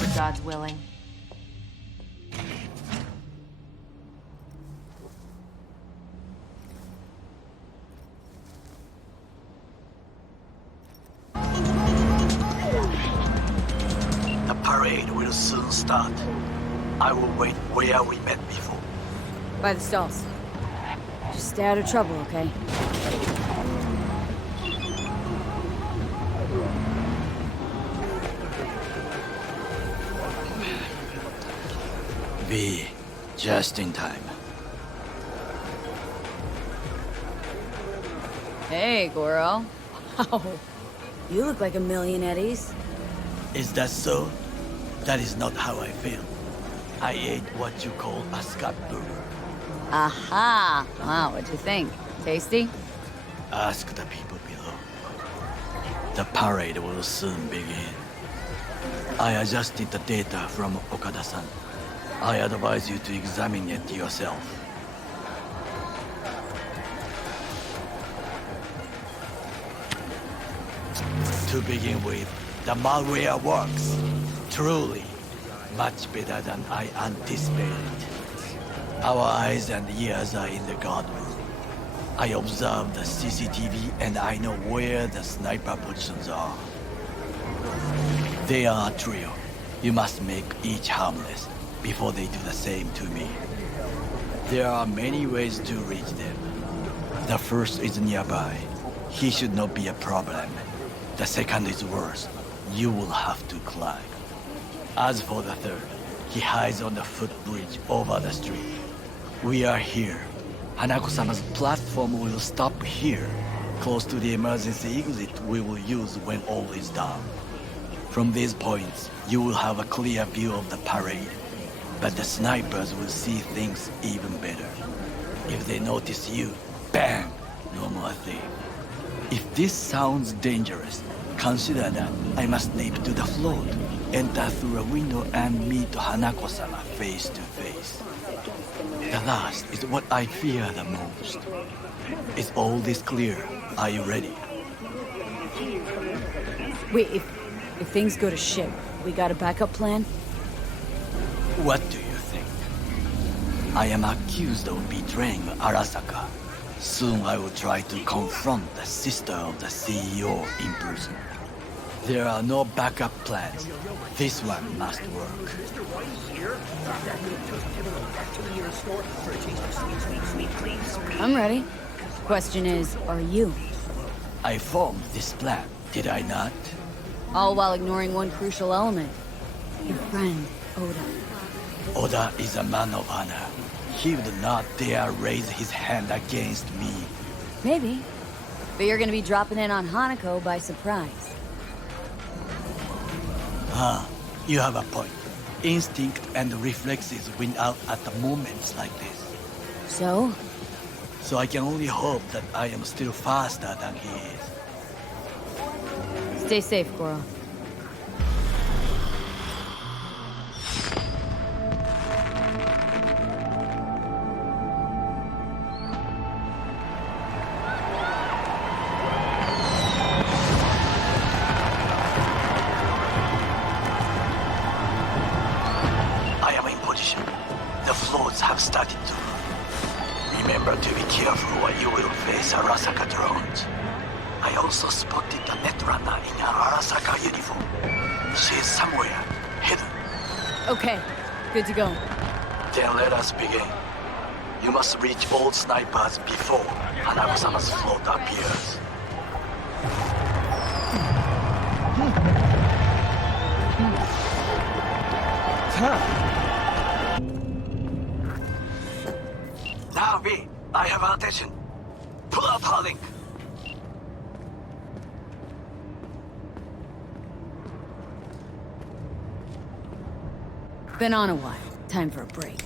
but God's willing. The parade will soon start. I will wait where we met before. By the stalls. Just stay out of trouble, okay? Be just in time. Hey, Goro. Wow. You look like a million eddies. Is that so? That is not how I feel. I ate what you call a scat burger. Aha! Wow, what'd you think? Tasty? Ask the people below. The parade will soon begin. I adjusted the data from Okada-san. I advise you to examine it yourself. To begin with, the malware works. Truly, much better than I anticipated. Our eyes and ears are in the guard room. I observe the CCTV and I know where the sniper positions are. They are a trio. You must make each harmless before they do the same to me. There are many ways to reach them. The first is nearby. He should not be a problem. The second is worse. You will have to climb. As for the third, he hides on the footbridge over the street. We are here. Hanako-sama's platform will stop here, close to the emergency exit we will use when all is done. From these points, you will have a clear view of the parade, but the snipers will see things even better. If they notice you, bang! No more thing. If this sounds dangerous, consider that I must leap to the float, enter through a window and meet Hanako-sama face to face. The last is what I fear the most. Is all this clear? Are you ready? Wait, if things go to shit, we got a backup plan? What do you think? I am accused of betraying Arasaka. Soon I will try to confront the sister of the CEO in person. There are no backup plans. This one must work. I'm ready. Question is, are you? I formed this plan, did I not? All while ignoring one crucial element. Your friend, Oda. Oda is a man of honor. He would not dare raise his hand against me. Maybe. But you're gonna be dropping in on Hanako by surprise. You have a point. Instinct and reflexes win out at the moments like this. So? So I can only hope that I am still faster than he is. Stay safe, Goro. Have started to move. Remember to be careful when you will face Arasaka drones. I also spotted the netrunner in an Arasaka uniform. She is somewhere, hidden. Okay, good to go. Then let us begin. You must reach all snipers before Hanako-sama's float appears. Now, B, I have our attention. Pull up, Harling. Been on a while. Time for a break.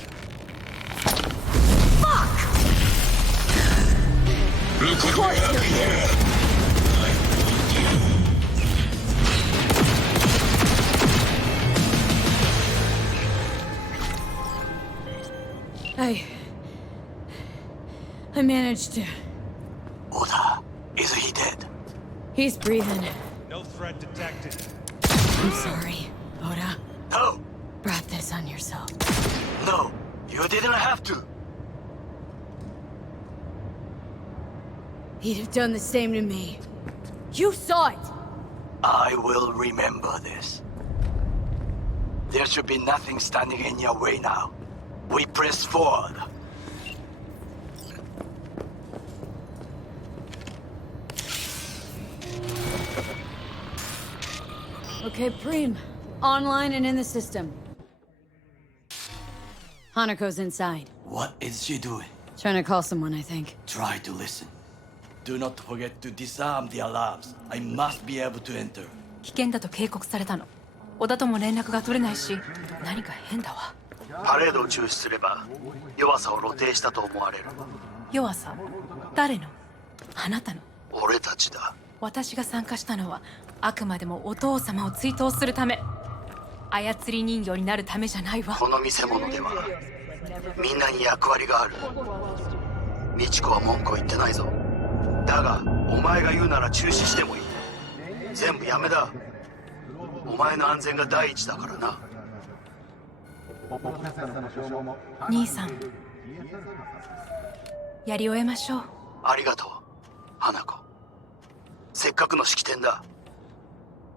Look what we have here! I managed to... Oda, is he dead? He's breathing. No threat detected. I'm sorry, Oda. No, You didn't have to. He'd have done the same to me. You saw it! I will remember this. There should be nothing standing in your way now. We press forward. Okay, Preem. Online and in the system. Hanako's inside. What is she doing? Trying to call someone, I think. Try to listen. Do not forget to disarm the alarms. I must be able to enter. 危険だと警告されたの。小田とも連絡が取れないし、何か変だわ。パレードを中止すれば弱さを露呈したと思われる。弱さ？誰の？あなたの。俺たちだ。私が参加したのはあくまでもお父様を追悼するため。操り人形になるためじゃないわ。この見せ物ではみんなに役割がある。美智子は文句を言ってないぞ。だがお前が言うなら中止してもいい。全部やめだ。お前の安全が第一だからな。兄さん、やり終えましょう。ありがとう、花子。せっかくの式典だ。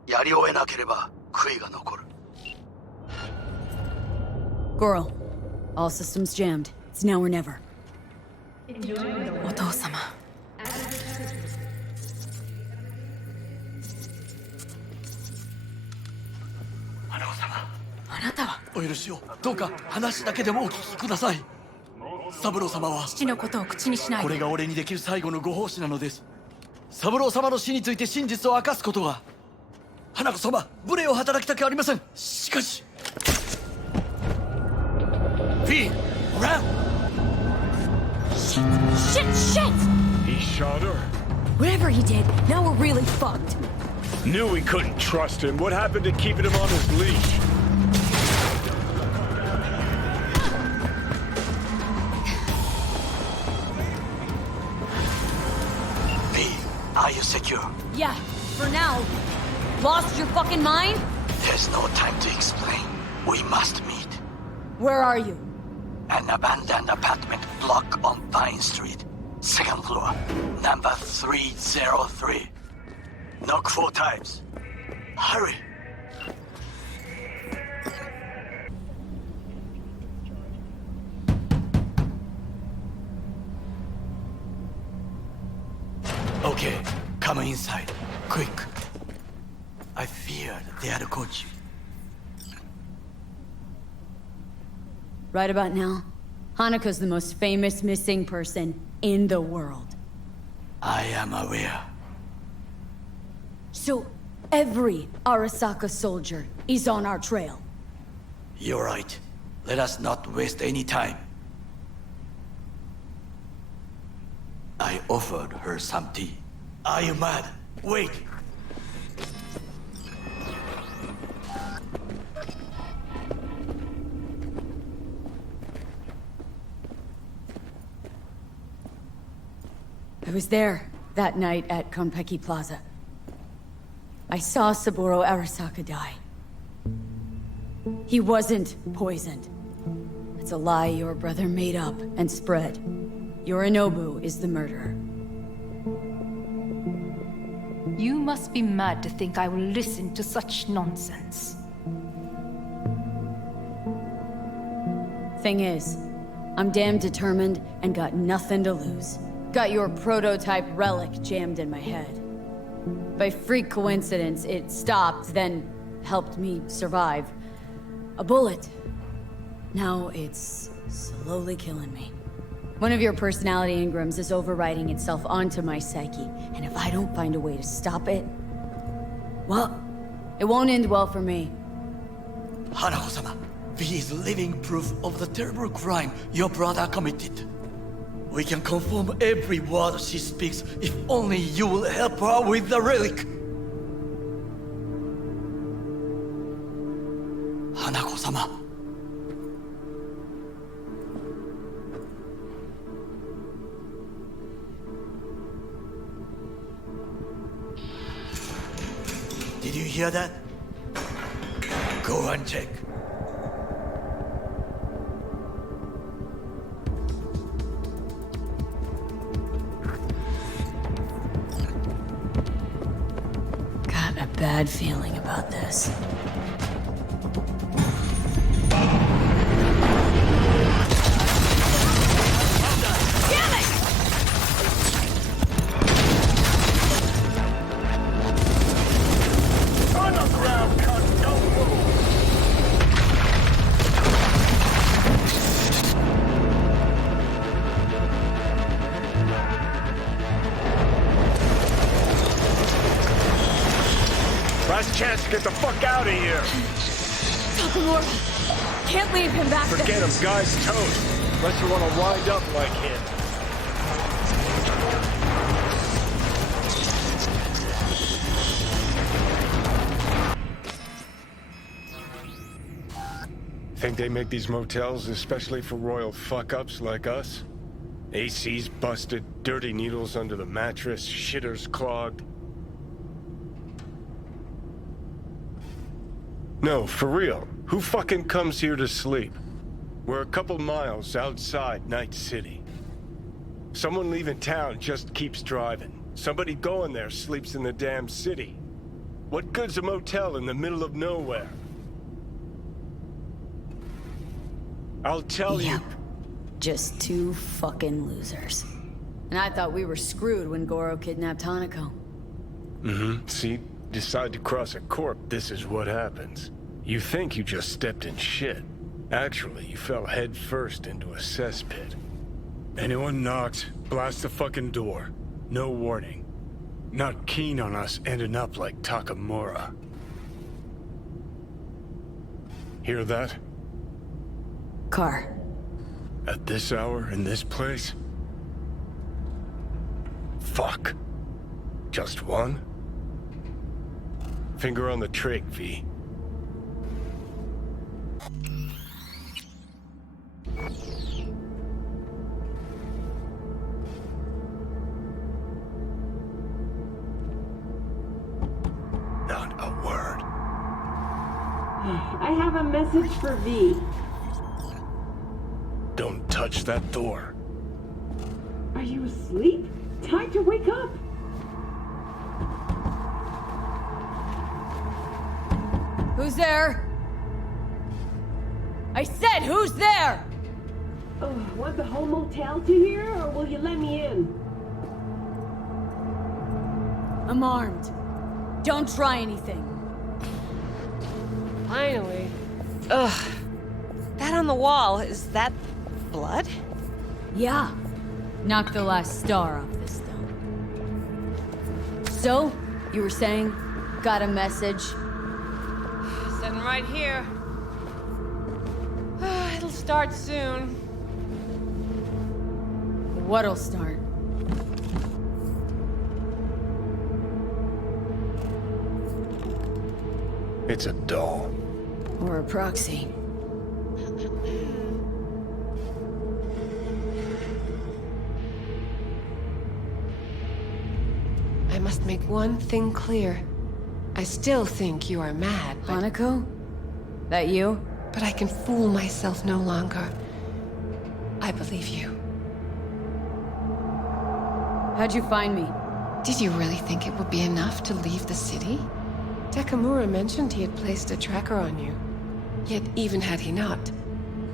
やり終えなければ悔いが残る。Goro, all systems jammed. It's now or never. お父様。花子様。あなたはお許しを。どうか話だけでもお聞きください。三郎様は父のことを口にしないで。これが俺にできる最後のご奉仕なのです。三郎様の死について真実を明かすことが。花子様、無礼を働きたくありません。しかしP, round. Shit! He shot her. Whatever he did, now we're really fucked. Knew we couldn't trust him. What happened to keeping him on his leash? P, are you secure? Yeah, for now. Lost your fucking mind? There's no time to explain. We must meet. Where are you? An abandoned apartment block on Pine Street. Second floor, number 303. Knock 4 times. Hurry! Okay, come inside. Quick. I feared they had caught you. Right about now, Hanako's the most famous missing person in the world. I am aware. So, every Arasaka soldier is on our trail. You're right. Let us not waste any time. I offered her some tea. Are you mad? Wait! I was there that night at Konpeki Plaza. I saw Saburo Arasaka die. He wasn't poisoned. It's a lie your brother made up and spread. Yorinobu is the murderer. You must be mad to think I will listen to such nonsense. Thing is, I'm damn determined and got nothing to lose. Got your prototype relic jammed in my head. By freak coincidence, it stopped, then helped me survive. A bullet. Now it's slowly killing me. One of your personality engrams is overriding itself onto my psyche, and if I don't find a way to stop it, well, it won't end well for me. Hanako-sama, V is living proof of the terrible crime your brother committed. We can confirm every word she speaks if only you will help her with the relic. Hanako-sama. Did you hear that? Go and check. bad feeling about this. Last chance to get the fuck out of here. Takamura! Can't leave him back there! Forget him, guy's toast. Unless you want to wind up like him. Think they make these motels especially for royal fuck-ups like us? AC's busted, dirty needles under the mattress, shitters clogged. No, for real. Who fucking comes here to sleep? We're a couple miles outside Night City. Someone leaving town just keeps driving. Somebody going there sleeps in the damn city. What good's a motel in the middle of nowhere? I'll tell you. Yep. Just two fucking losers. And I thought we were screwed when Goro kidnapped Hanako. Mm-hmm. See? Decide to cross a corp, this is what happens. You think you just stepped in shit. Actually, you fell head first into a cesspit. Anyone knocks, blast the fucking door. No warning. Not keen on us ending up like Takamura. Hear that? Car. At this hour, in this place? Fuck. Just one? Finger on the trig, V. Not a word. I have a message for V. Don't touch that door. Are you asleep? Time to wake up! Who's there? I said, who's there? Oh, want the whole motel to hear, or will you let me in? I'm armed. Don't try anything. Finally. Ugh. That on the wall, is that blood? Yeah. Knock the last star off this stone. So, you were saying, got a message? Sitting right here. It'll start soon. What'll start? It's a doll. Or a proxy. I must make one thing clear. I still think you are mad, but... Hanako? That you? But I can fool myself no longer. I believe you. How'd you find me? Did you really think it would be enough to leave the city? Takamura mentioned he had placed a tracker on you. Yet even had he not,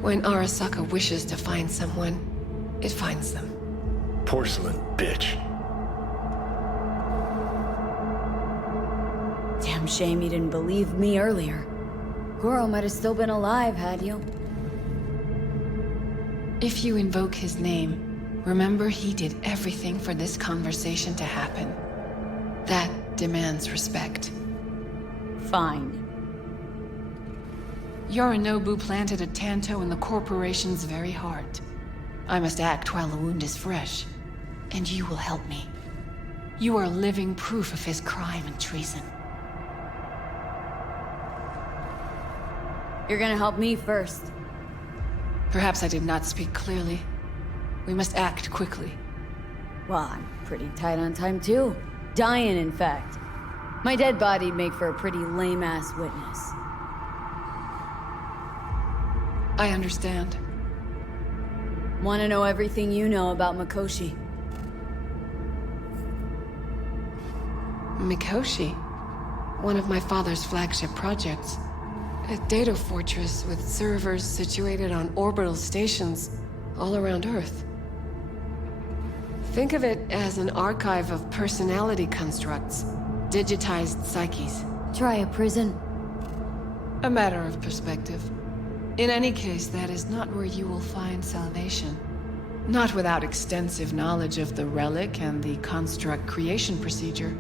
when Arasaka wishes to find someone, it finds them. Porcelain bitch. Damn shame you didn't believe me earlier. Goro might have still been alive, had you? If you invoke his name, remember he did everything for this conversation to happen. That demands respect. Fine. Yorinobu planted a Tanto in the corporation's very heart. I must act while the wound is fresh, and you will help me. You are living proof of his crime and treason. You're gonna help me first. Perhaps I did not speak clearly. We must act quickly. Well, I'm pretty tight on time too. Dying, in fact. My dead body'd make for a pretty lame-ass witness. I understand. Want to know everything you know about Mikoshi? Mikoshi? One of my father's flagship projects. A data fortress with servers situated on orbital stations all around Earth. Think of it as an archive of personality constructs, digitized psyches. Try a prison. A matter of perspective. In any case, that is not where you will find salvation. Not without extensive knowledge of the relic and the construct creation procedure.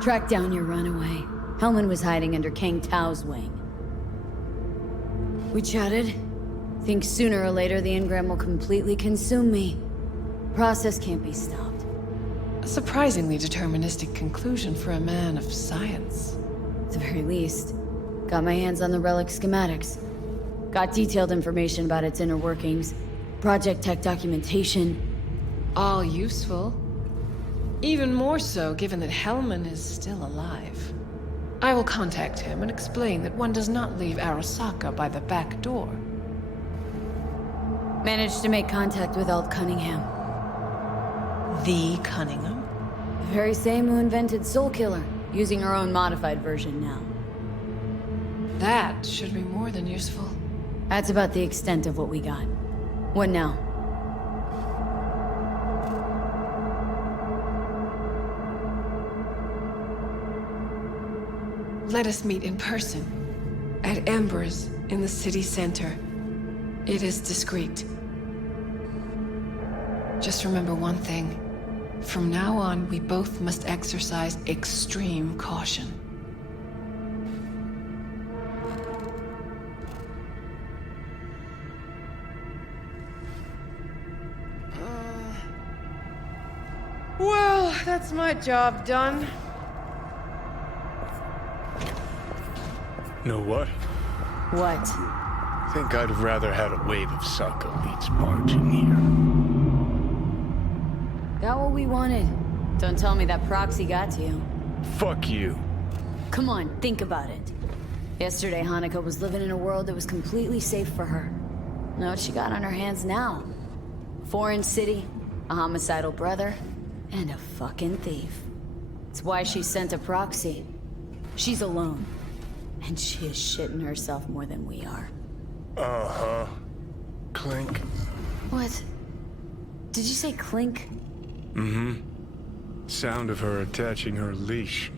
Track down your runaway. Hellman was hiding under Kang Tao's wing. We chatted. Think sooner or later the engram will completely consume me. Process can't be stopped. A surprisingly deterministic conclusion for a man of science. At the very least, got my hands on the relic schematics. Got detailed information about its inner workings, project tech documentation. All useful. Even more so given that Hellman is still alive. I will contact him and explain that one does not leave Arasaka by the back door. Managed to make contact with Alt Cunningham. The Cunningham? The very same who invented Soul Killer, using her own modified version now. That should be more than useful. That's about the extent of what we got. What now? Let us meet in person. At Embers, in the city center. It is discreet. Just remember one thing. From now on, we both must exercise extreme caution. Well, that's my job done. Know what? What? Think I'd have rather had a wave of suck elites marching here. Got what we wanted. Don't tell me that proxy got to you. Fuck you. Come on, think about it. Yesterday, Hanukkah was living in a world that was completely safe for her. Know what she got on her hands now? Foreign city, a homicidal brother, and a fucking thief. It's why she sent a proxy. She's alone. And she is shitting herself more than we are. Uh-huh. Clink. What? Did you say clink? Mm-hmm. Sound of her attaching her leash.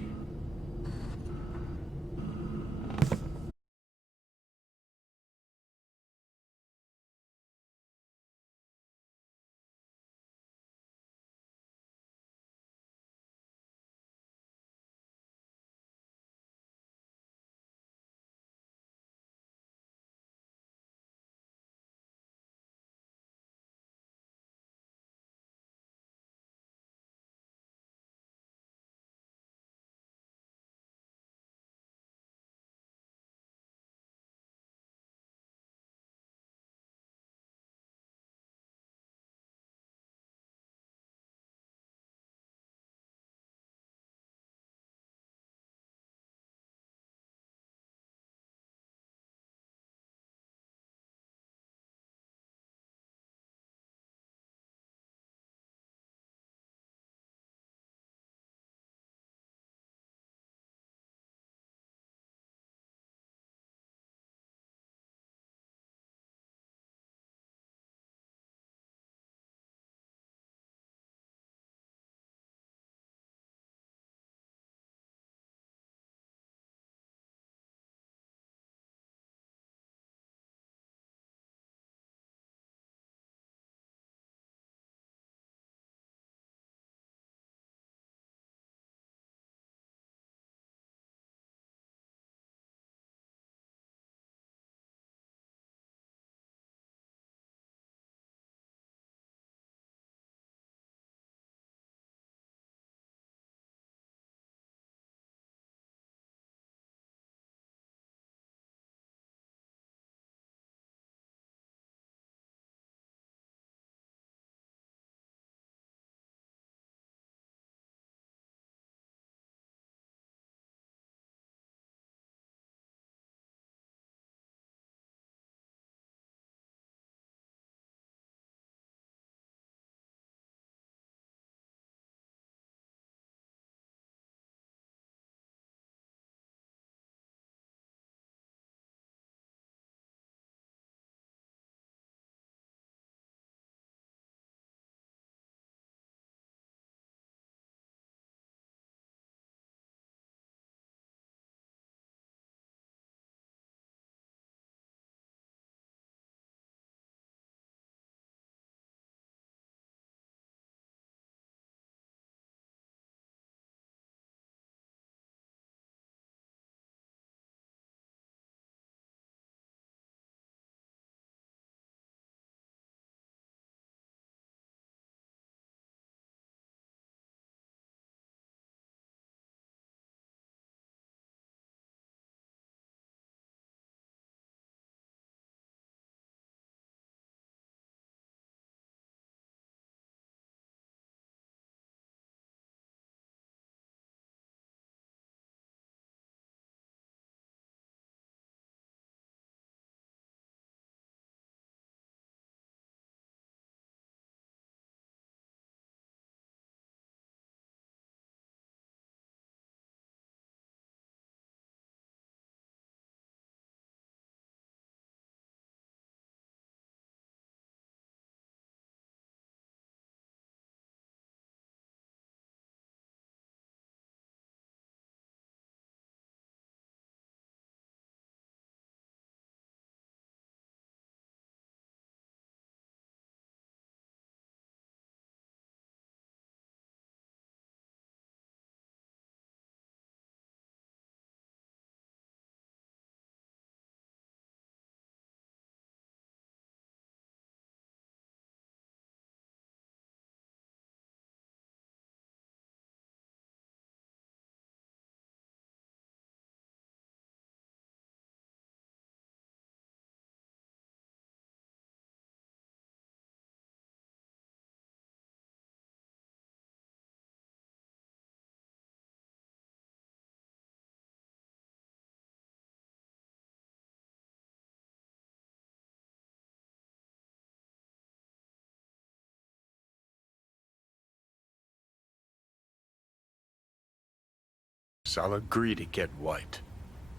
this, I'll agree to get wiped.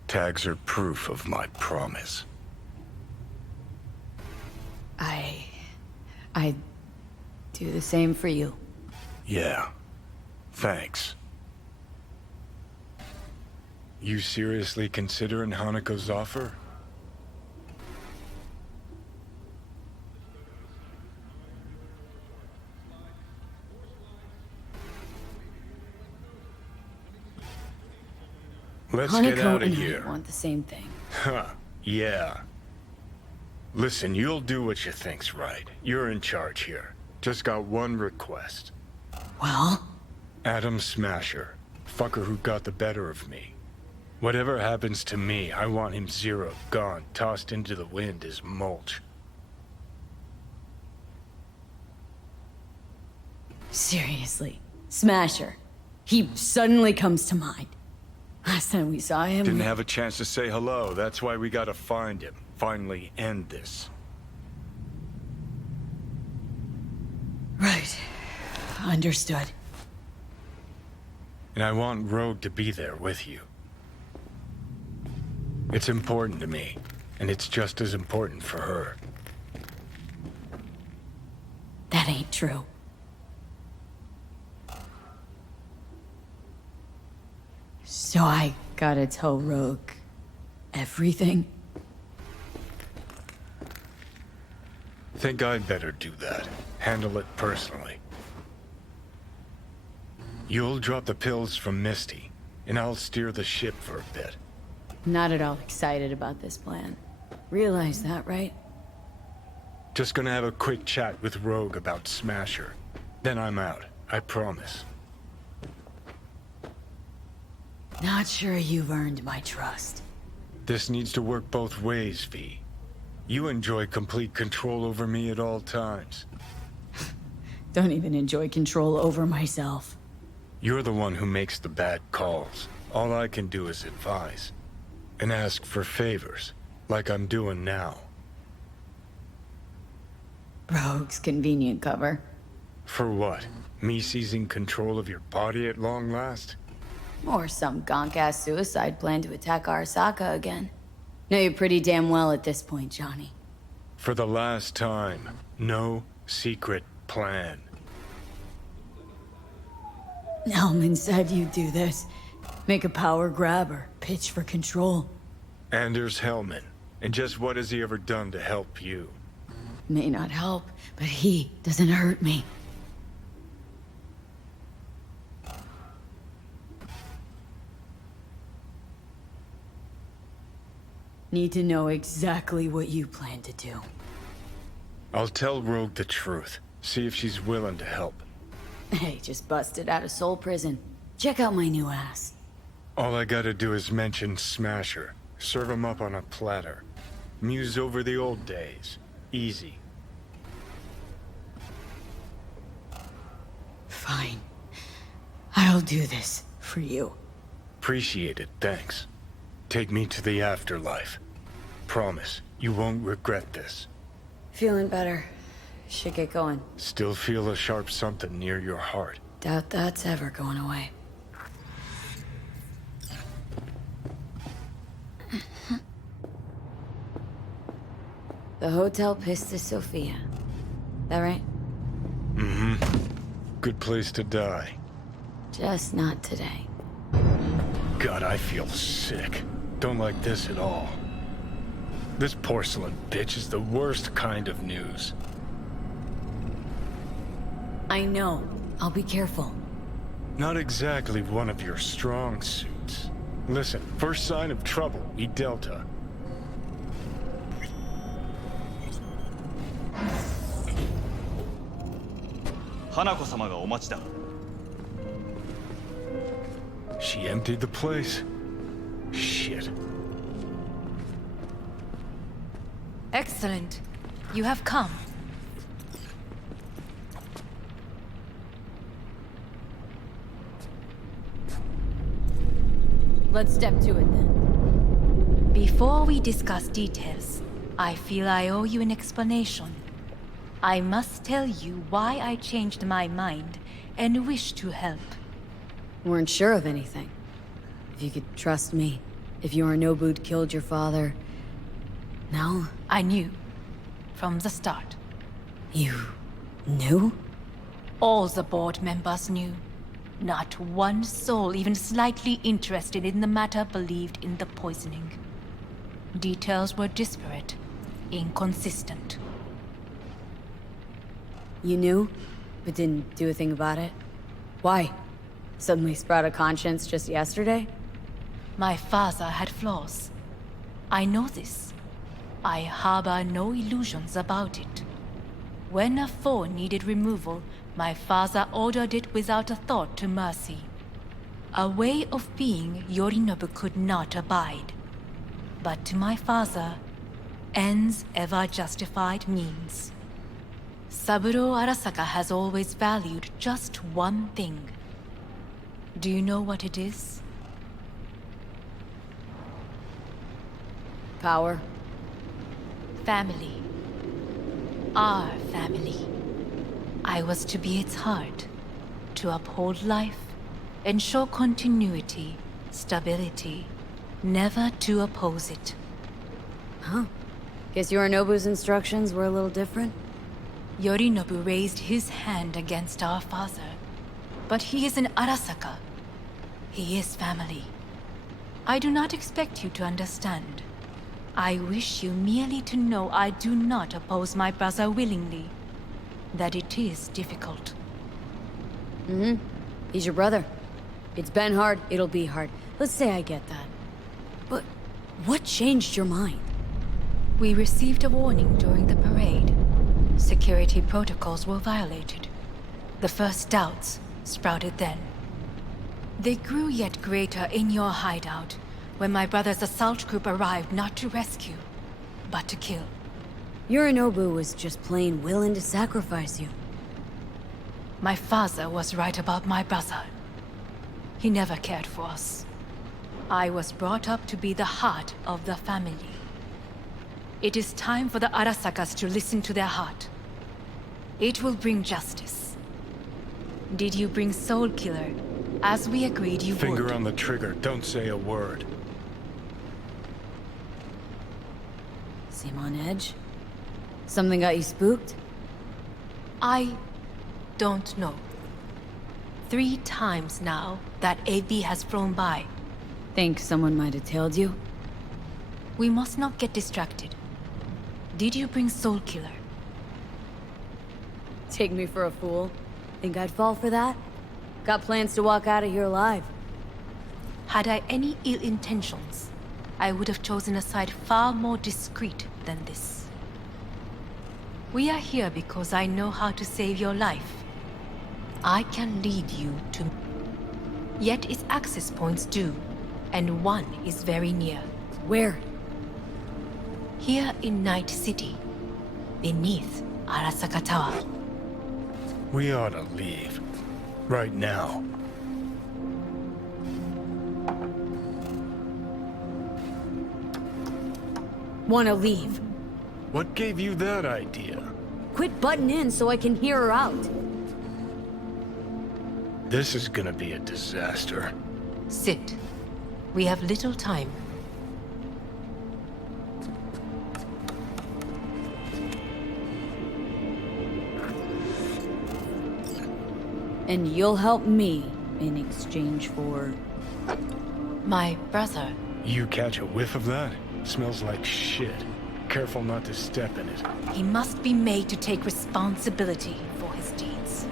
Tags are proof of my promise. I'd do the same for you. Yeah. Thanks. You seriously considering Hanako's offer? Let's get Hanako out of and here. I want the same thing. Huh, yeah. Listen, you'll do what you think's right. You're in charge here. Just got one request. Well? Adam Smasher. Fucker who got the better of me. Whatever happens to me, I want him zeroed, gone, tossed into the wind as mulch. Seriously. Smasher. He suddenly comes to mind. Last time we saw him... Didn't have a chance to say hello. That's why we gotta find him. Finally end this. Right. Understood. And I want Rogue to be there with you. It's important to me, and it's just as important for her. That ain't true. So I gotta tell Rogue everything? Think I'd better do that. Handle it personally. You'll drop the pills from Misty, and I'll steer the ship for a bit. Not at all excited about this plan. Realize that, right? Just gonna have a quick chat with Rogue about Smasher. Then I'm out, I promise. Not sure you've earned my trust. This needs to work both ways, V. You enjoy complete control over me at all times. Don't even enjoy control over myself. You're the one who makes the bad calls. All I can do is advise. And ask for favors, like I'm doing now. Rogue's convenient cover. For what? Me seizing control of your body at long last? Or some gonk-ass suicide plan to attack Arasaka again. Know you pretty damn well at this point, Johnny. For the last time, no secret plan. Hellman said you'd do this. Make a power grab or pitch for control. Anders Hellman. And just what has he ever done to help you? May not help, but he doesn't hurt me. Need to know exactly what you plan to do. I'll tell Rogue the truth. See if she's willing to help. Hey, just busted out of Soul Prison. Check out my new ass. All I gotta do is mention Smasher. Serve him up on a platter. Muse over the old days. Easy. Fine. I'll do this for you. Appreciate it, thanks. Take me to the afterlife. Promise, you won't regret this. Feeling better. Should get going. Still feel a sharp something near your heart. Doubt that's ever going away. The Hotel Pista Sofia. That right? Mm-hmm. Good place to die. Just not today. God, I feel sick. Don't like this at all. This porcelain bitch is the worst kind of news. I know. I'll be careful. Not exactly one of your strong suits. Listen, first sign of trouble, we Delta. She emptied the place? Shit. Excellent. You have come. Let's step to it then. Before we discuss details, I feel I owe you an explanation. I must tell you why I changed my mind and wish to help. Weren't sure of anything. If you could trust me, if Yorinobu'd killed your father... No? I knew. From the start. You... knew? All the board members knew. Not one soul even slightly interested in the matter believed in the poisoning. Details were disparate, inconsistent. You knew, but didn't do a thing about it? Why? Suddenly sprout a conscience just yesterday? My father had flaws. I know this. I harbor no illusions about it. When a foe needed removal, my father ordered it without a thought to mercy. A way of being Yorinobu could not abide. But to my father, ends ever justified means. Saburo Arasaka has always valued just one thing. Do you know what it is? Power? Family. Our family. I was to be its heart, to uphold life, ensure continuity, stability, never to oppose it. Huh. Guess Yorinobu's instructions were a little different? Yorinobu raised his hand against our father, but he is an Arasaka. He is family. I do not expect you to understand. I wish you merely to know I do not oppose my brother willingly. That it is difficult. Mm-hmm. He's your brother. It's been hard, it'll be hard. Let's say I get that. But what changed your mind? We received a warning during the parade. Security protocols were violated. The first doubts sprouted then. They grew yet greater in your hideout, when my brother's assault group arrived not to rescue, but to kill. Yorinobu was just plain willing to sacrifice you. My father was right about my brother. He never cared for us. I was brought up to be the heart of the family. It is time for the Arasakas to listen to their heart. It will bring justice. Did you bring Soul Killer, as we agreed you would? Finger on the trigger, don't say a word. Seem on edge? Something got you spooked? I don't know. 3 times now that AB has flown by. Think someone might have tailed you? We must not get distracted. Did you bring Soul Killer? Take me for a fool? Think I'd fall for that? Got plans to walk out of here alive. Had I any ill intentions, I would have chosen a side far more discreet than this. We are here because I know how to save your life. I can lead you to... Yet its access points do, and one is very near. Where? Here in Night City, beneath Arasaka Tower. We ought to leave. Right now. Wanna leave? What gave you that idea? Quit butting in so I can hear her out. This is gonna be a disaster. Sit. We have little time. And you'll help me in exchange for... My brother. You catch a whiff of that? Smells like shit. Careful not to step in it. He must be made to take responsibility for his deeds.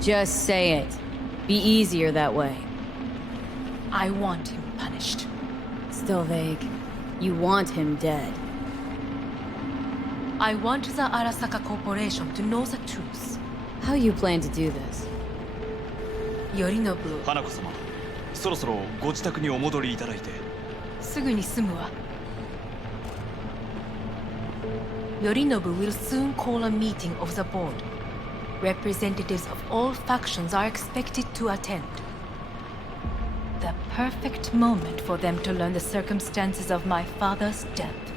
Just say it. Be easier that way. I want him punished. Still vague. You want him dead. I want the Arasaka Corporation to know the truth. How you plan to do this? Yorinobu, 花子様、そろそろご自宅にお戻りいただいて。すぐに済むわ。Yorinobu will soon call a meeting of the board. Representatives of all factions are expected to attend. The perfect moment for them to learn the circumstances of my father's death.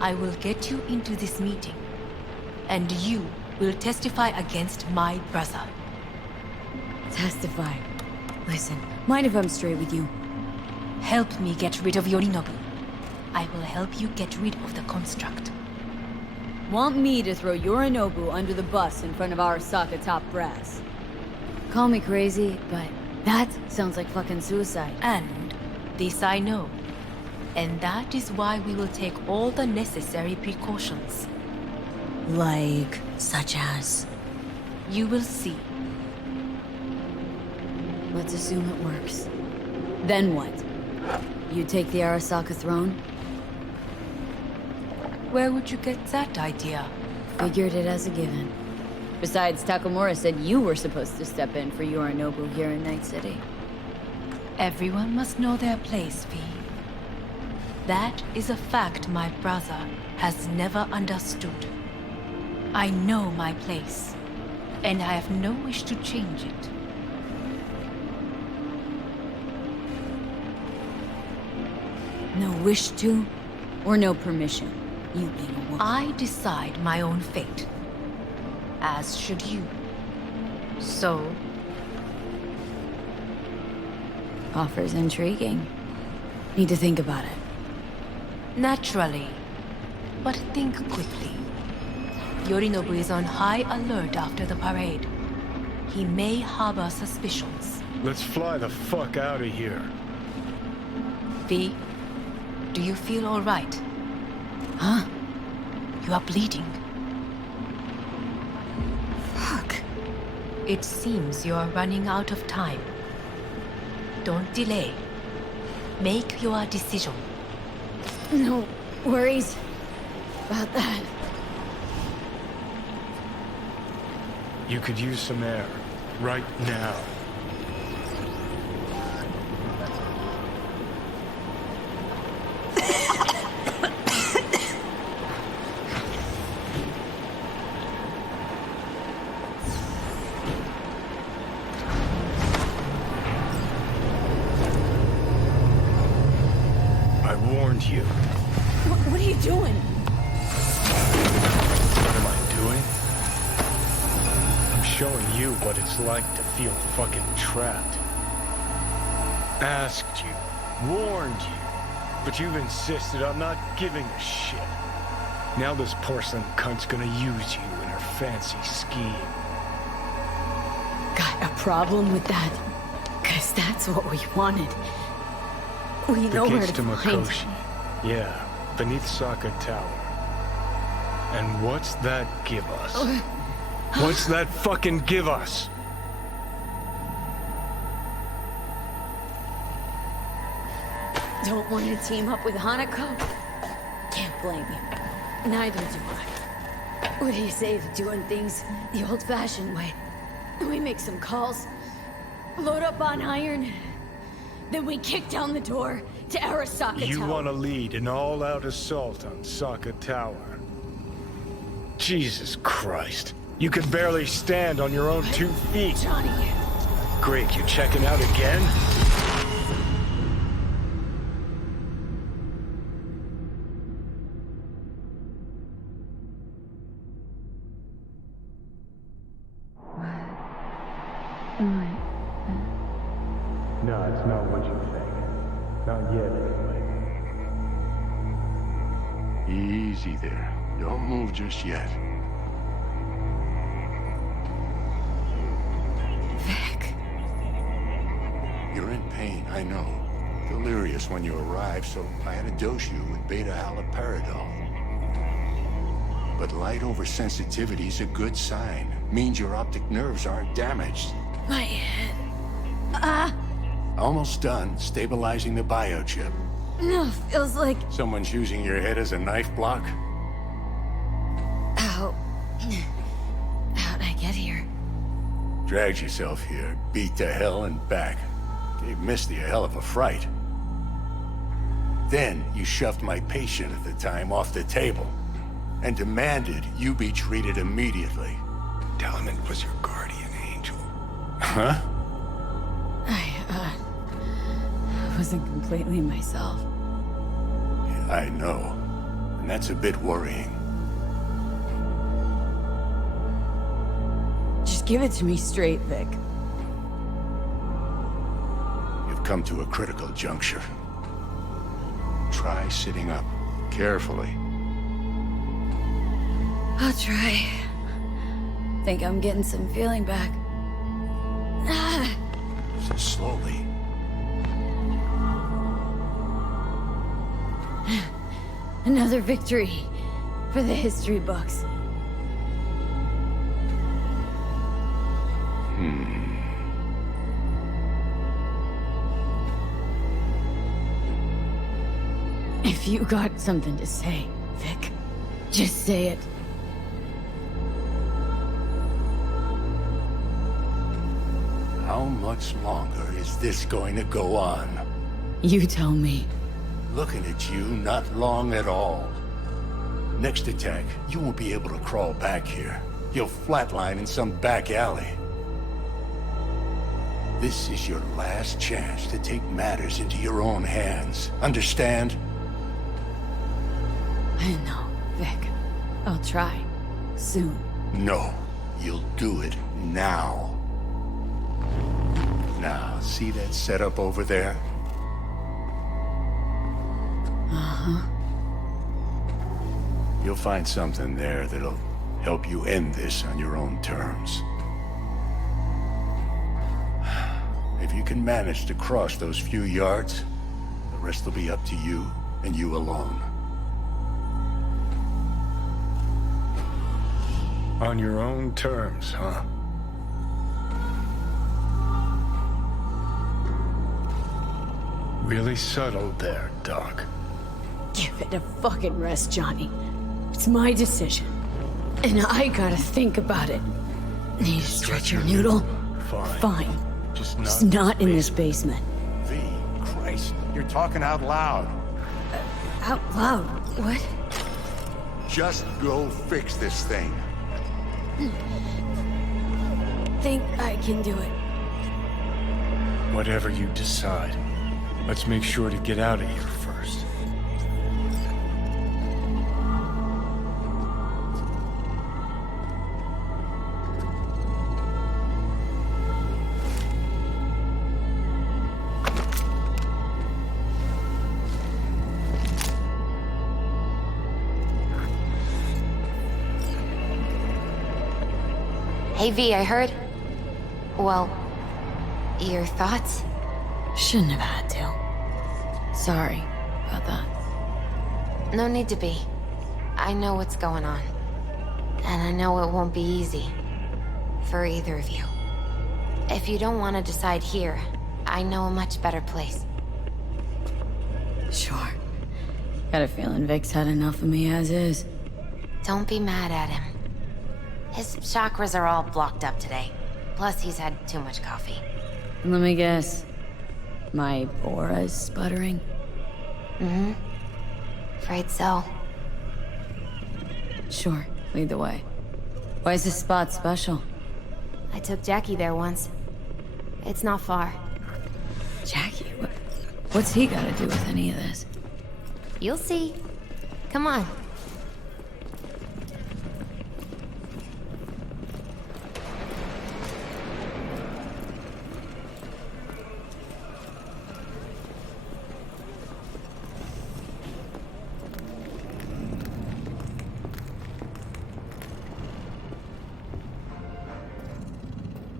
I will get you into this meeting, and you will testify against my brother. Testify. Listen, mind if I'm straight with you? Help me get rid of Yorinobu. I will help you get rid of the construct. Want me to throw Yorinobu under the bus in front of Arasaka top brass? Call me crazy, but that sounds like fucking suicide. And this I know. And that is why we will take all the necessary precautions. Like, such as? You will see. Let's assume it works. Then what? You take the Arasaka throne? Where would you get that idea? Figured it as a given. Besides, Takamura said you were supposed to step in for Yorinobu here in Night City. Everyone must know their place, V. That is a fact my brother has never understood. I know my place, and I have no wish to change it. No wish to, or no permission? You being a woman. I decide my own fate, as should you. So, Offer's intriguing. Need to think about it. naturally, but think quickly. Yorinobu is on high alert after the parade. He may harbor suspicions. Let's fly the fuck out of here. V, do you feel all right? Huh? You are bleeding. Fuck. It seems you are running out of time. Don't delay. Make your decision. No worries about that. You could use some air. Right now. I warned you. What are you doing? What am I doing? I'm showing you what it's like to feel fucking trapped. Asked you, warned you, but you've insisted on not giving a shit. Now this porcelain cunt's gonna use you in her fancy scheme. Got a problem with that? 'Cause that's what we wanted. We know The where gates to to find Makoshi. Yeah, beneath Saka Tower. And what's that give us? What's that fucking give us? Don't want to team up with Hanako? Can't blame you. Neither do I. What do you say to doing things the old-fashioned way? We make some calls, load up on iron, then we kick down the door to Arasaka You Tower. want to lead an all-out assault on Saka Tower? Jesus Christ. You can barely stand on your own 2 feet. Johnny, Great, you checking out again? No, it's not what you think. Not yet, anyway. Easy there. Don't move just yet. Vic. You're in pain, I know. Delirious when you arrived, so I had to dose you with beta-haloperidol. But light oversensitivity's a good sign. Means your optic nerves aren't damaged. My head. Almost done stabilizing the biochip. No, feels like... Someone's using your head as a knife block? How... How'd I get here? Dragged yourself here, beat to hell and back. Gave Misty a hell of a fright. Then you shoved my patient at the time off the table and demanded you be treated immediately. Tell him it was your guardian angel. I, Huh? wasn't completely myself. I know. And that's a bit worrying. Just give it to me straight, Vic. You've come to a critical juncture. Try sitting up. Carefully. I'll try. Think I'm getting some feeling back. Slowly. Another victory for the history books. If you got something to say, Vic, just say it. How much longer is this going to go on? You tell me. Looking at you, not long at all. Next attack, you won't be able to crawl back here. You'll flatline in some back alley. This is your last chance to take matters into your own hands. Understand? I know, Vic. I'll try. Soon. No, you'll do it now. Now, see that setup over there? Uh-huh. You'll find something there that'll help you end this on your own terms. If you can manage to cross those few yards, the rest will be up to you and you alone. On your own terms, huh? Really subtle there, Doc. Give it a fucking rest, Johnny. It's my decision. And I gotta think about it. Need a stretcher noodle? Fine. Just not in this basement. V, Christ, you're talking out loud. Out loud? What? Just go fix this thing. Think I can do it. Whatever you decide. Let's make sure to get out of here first. Hey V, I heard... Well, your thoughts? Shouldn't have had to. Sorry about that. No need to be. I know what's going on. And I know it won't be easy. For either of you. If you don't want to decide here, I know a much better place. Sure. Got a feeling Vic's had enough of me as is. Don't be mad at him. His chakras are all blocked up today. Plus, he's had too much coffee. Let me guess. My aura's sputtering? Mm-hmm. Afraid so. Sure, lead the way. Why is this spot special? I took Jackie there once. It's not far. Jackie? What's he got to do with any of this? You'll see. Come on.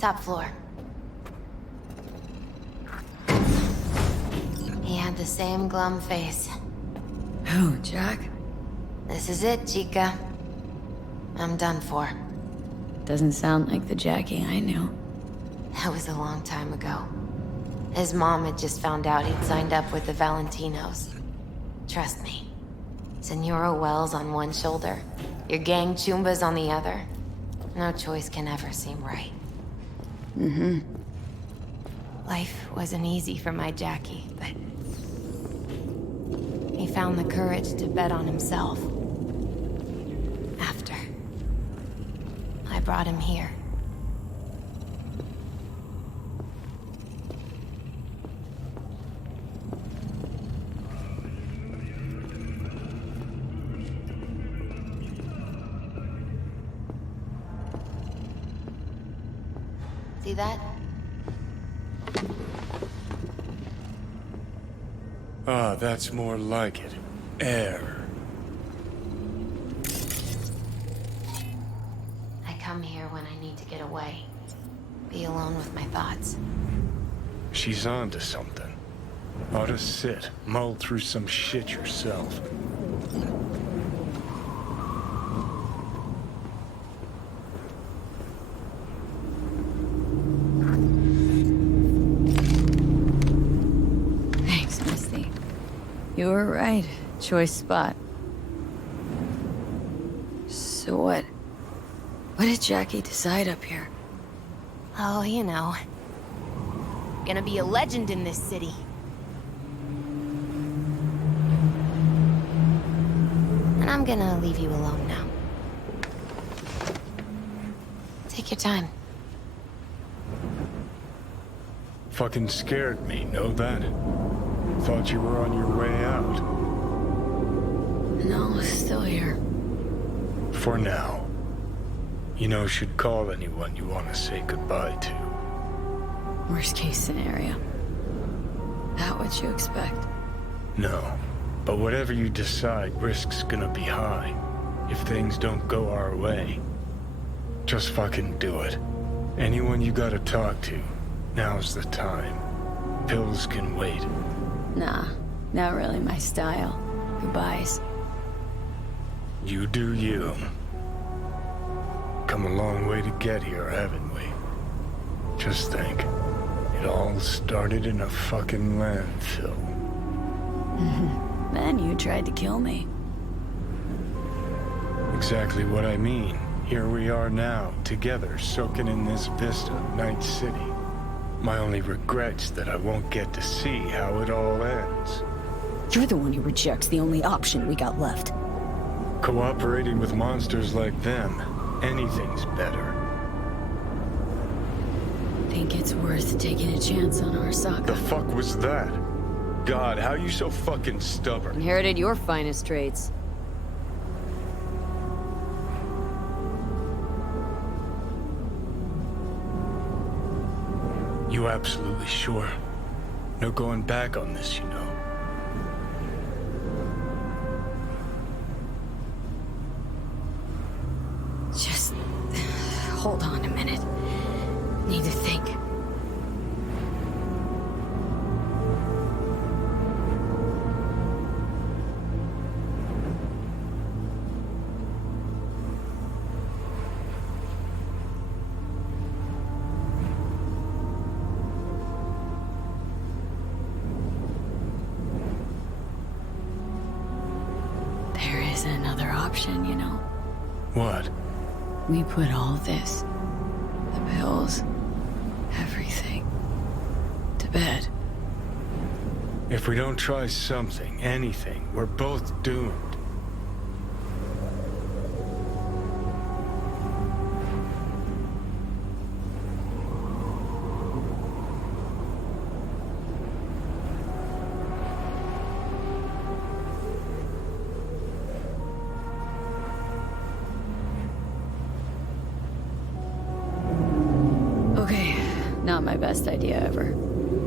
Top floor. He had the same glum face. Who, Jack? This is it, Chica. I'm done for. Doesn't sound like the Jackie I knew. That was a long time ago. His mom had just found out he'd signed up with the Valentinos. Trust me. Senora Wells on one shoulder, your gang Chumbas on the other. No choice can ever seem right. Mm-hmm. Life wasn't easy for my Jackie, but... he found the courage to bet on himself. After. I brought him here. See that? Ah, that's more like it. Air. I come here when I need to get away. Be alone with my thoughts. She's on to something. Ought to sit, mull through some shit yourself. Thanks, Misty. You were right. Choice spot. So what? What did Jackie decide up here? Oh, you know. Gonna be a legend in this city. And I'm gonna leave you alone now. Take your time. Fucking scared me, know that? Thought you were on your way out. No, still here. For now. You know, should call anyone you want to say goodbye to. Worst case scenario. That what you expect? No. But whatever you decide, risk's gonna be high. If things don't go our way. Just fucking do it. Anyone you gotta talk to, now's the time. Pills can wait. Nah, not really my style. Goodbyes. You do you. Come a long way to get here, haven't we? Just think. It all started in a fucking landfill. Then you tried to kill me. Exactly what I mean. Here we are now, together, soaking in this vista of Night City. My only regret's that I won't get to see how it all ends. You're the one who rejects the only option we got left. Cooperating with monsters like them, anything's better. Think it's worth taking a chance on Arasaka? The fuck was that? God, how you so fucking stubborn? Inherited your finest traits. You absolutely sure? No going back on this, you know. Just hold on a minute. Need to think. There is another option, you know. What? We put all this, the pills, everything, to bed. If we don't try something, anything, we're both doomed. Okay, not my best idea ever.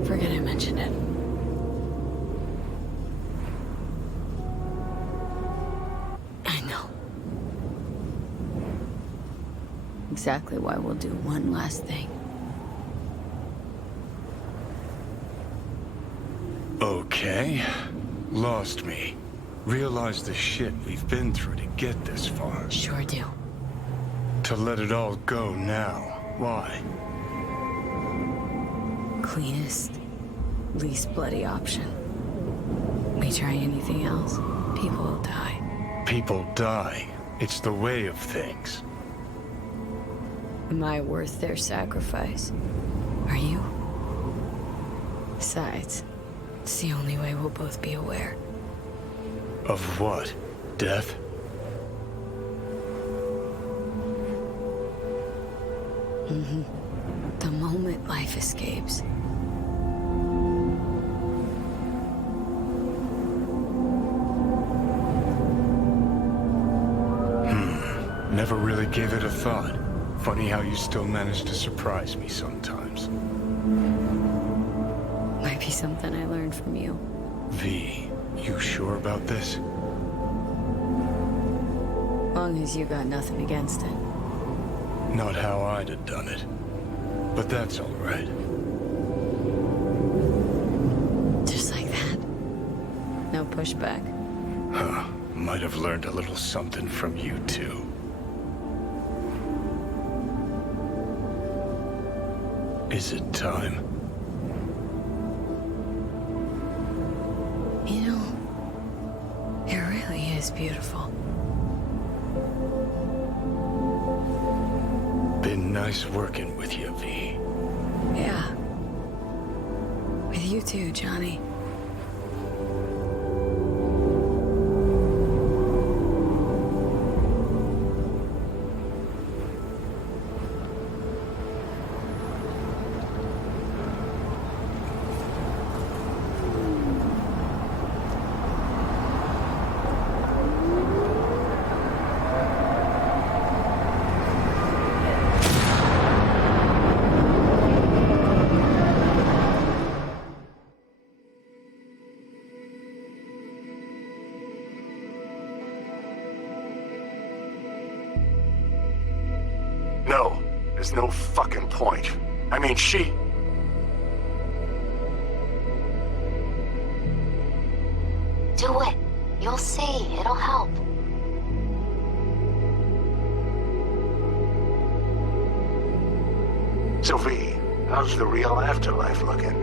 Forget I mentioned it. I know. Exactly why we'll do one last thing. Okay. Lost me. Realized the shit we've been through to get this far. Sure do. To let it all go now. Why? Cleanest, least bloody option. We try anything else, people will die. People die. It's the way of things. Am I worth their sacrifice? Are you? Besides, it's the only way we'll both be aware. Of what? Death? The moment life escapes. Never really gave it a thought. Funny how you still manage to surprise me sometimes. Might be something I learned from you. V, you sure about this? Long as you got nothing against it. Not how I'd have done it. But that's all right. Just like that. No pushback. Huh. Might have learned a little something from you too. Is it time? You know, it really is beautiful. Been nice working with you, V. Yeah. With you too, Johnny. No, there's no fucking point. I mean, she... Do it. You'll see. It'll help. Sophie, how's the real afterlife looking?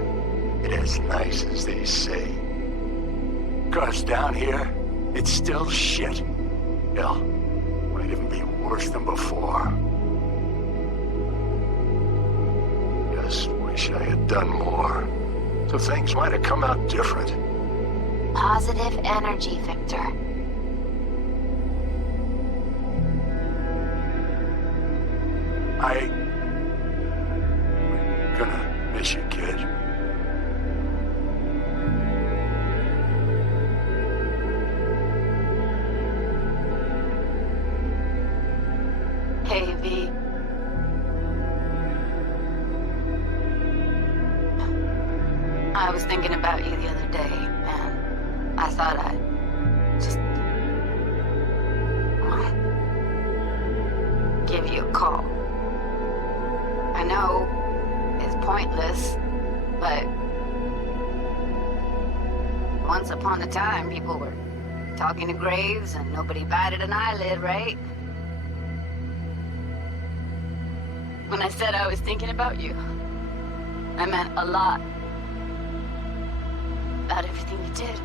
It as nice as they say. 'Cause down here, it's still shit. Hell, might even be worse than before. Just wish I had done more, so things might have come out different. Positive energy, Victor. I'm gonna miss you, kid. Hey, V. I was thinking about you the other day, and I thought I'd just give you a call. I know it's pointless, but once upon a time, people were talking to graves and nobody batted an eyelid, right? When I said I was thinking about you, I meant a lot. About everything you did.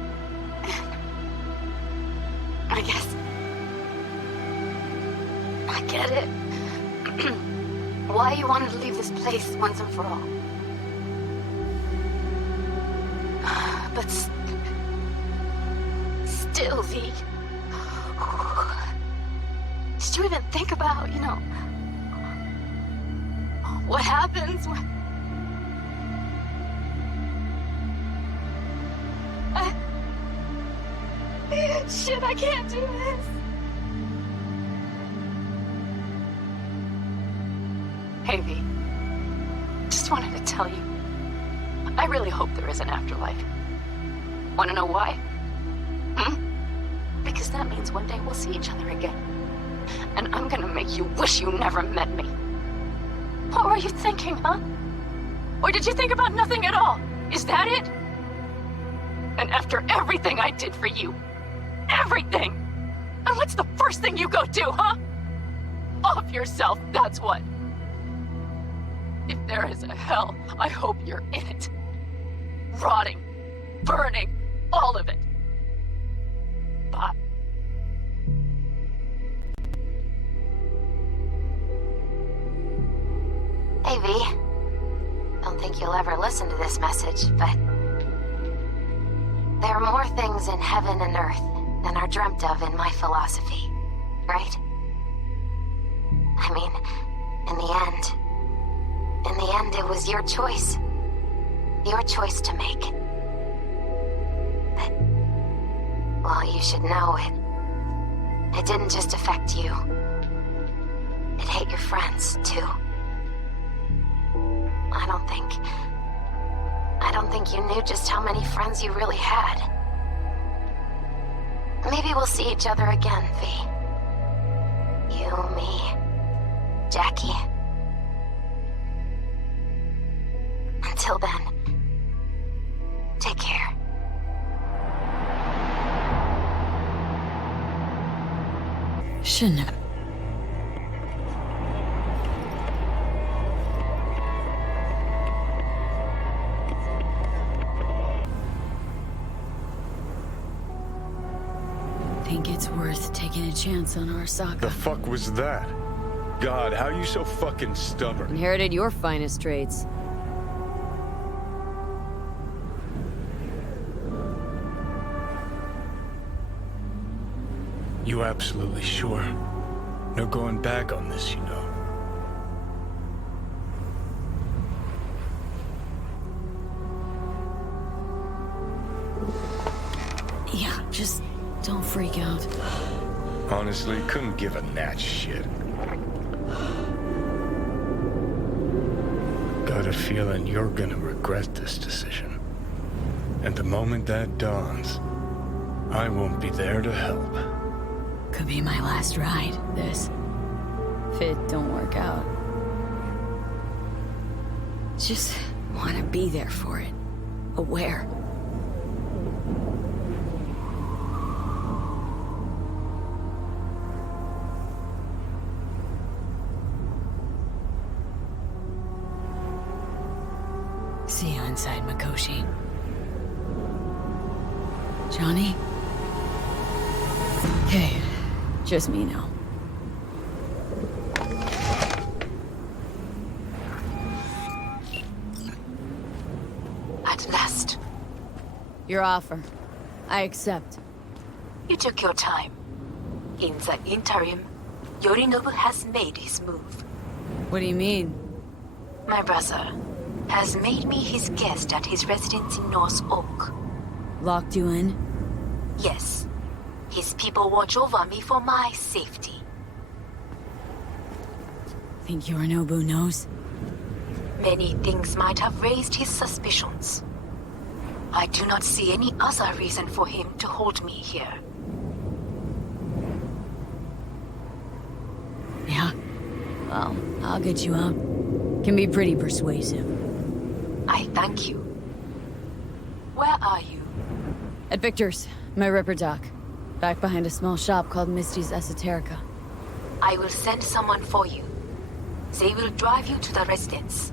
And I guess I get it. Why you wanted to leave this place once and for all. But still, V. Did you even think about, what happens when... Shit, I can't do this. Hey, V. Just wanted to tell you, I really hope there is an afterlife. Want to know why? Because that means one day we'll see each other again. And I'm gonna make you wish you never met me. What were you thinking, huh? Or did you think about nothing at all? Is that it? And after everything I did for you, everything! And what's the first thing you go do, huh? Off yourself, that's what. If there is a hell, I hope you're in it. Rotting, burning, all of it. Bye. Hey, V. Don't think you'll ever listen to this message, but there are more things in heaven and earth than are dreamt of in my philosophy, right? I mean, in the end, it was your choice. Your choice to make. But, well, you should know it. It didn't just affect you. You'd hate your friends, too. I don't think you knew just how many friends you really had. Maybe we'll see each other again, V. You, me, Jackie. Until then, take care. Shouldn't have. Think it's worth taking a chance on Arasaka. The fuck was that? God, how you so fucking stubborn? Inherited your finest traits. You absolutely sure? No going back on this, you know. Yeah, just don't freak out. Honestly, couldn't give a gnat's shit. Got a feeling you're gonna regret this decision. And the moment that dawns, I won't be there to help. Could be my last ride, this. If it don't work out. Just want to be there for it. Aware. See you inside, Mikoshi. Johnny? Okay, just me now. At last. Your offer. I accept. You took your time. In the interim, Yorinobu has made his move. What do you mean? My brother has made me his guest at his residence in North Oak. Locked you in? Yes. His people watch over me for my safety. Think Yorinobu knows? Many things might have raised his suspicions. I do not see any other reason for him to hold me here. Yeah? Well, I'll get you out. Can be pretty persuasive. I thank you. Where are you? At Victor's, my ripper dock. Back behind a small shop called Misty's Esoterica. I will send someone for you. They will drive you to the residence.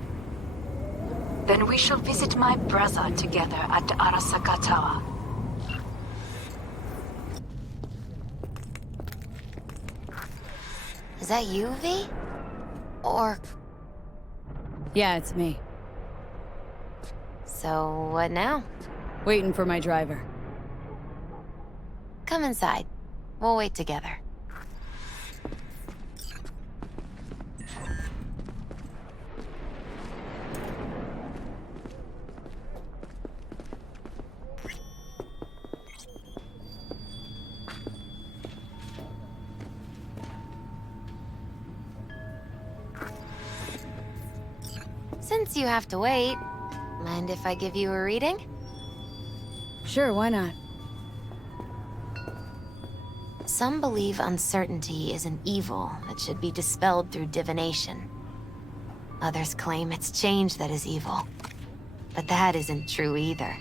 Then we shall visit my brother together at the Arasaka Tower. Is that you, V? Or... Yeah, it's me. So, what now? Waiting for my driver. Come inside. We'll wait together. Since you have to wait, mind if I give you a reading? Sure, why not? Some believe uncertainty is an evil that should be dispelled through divination. Others claim it's change that is evil. But that isn't true either.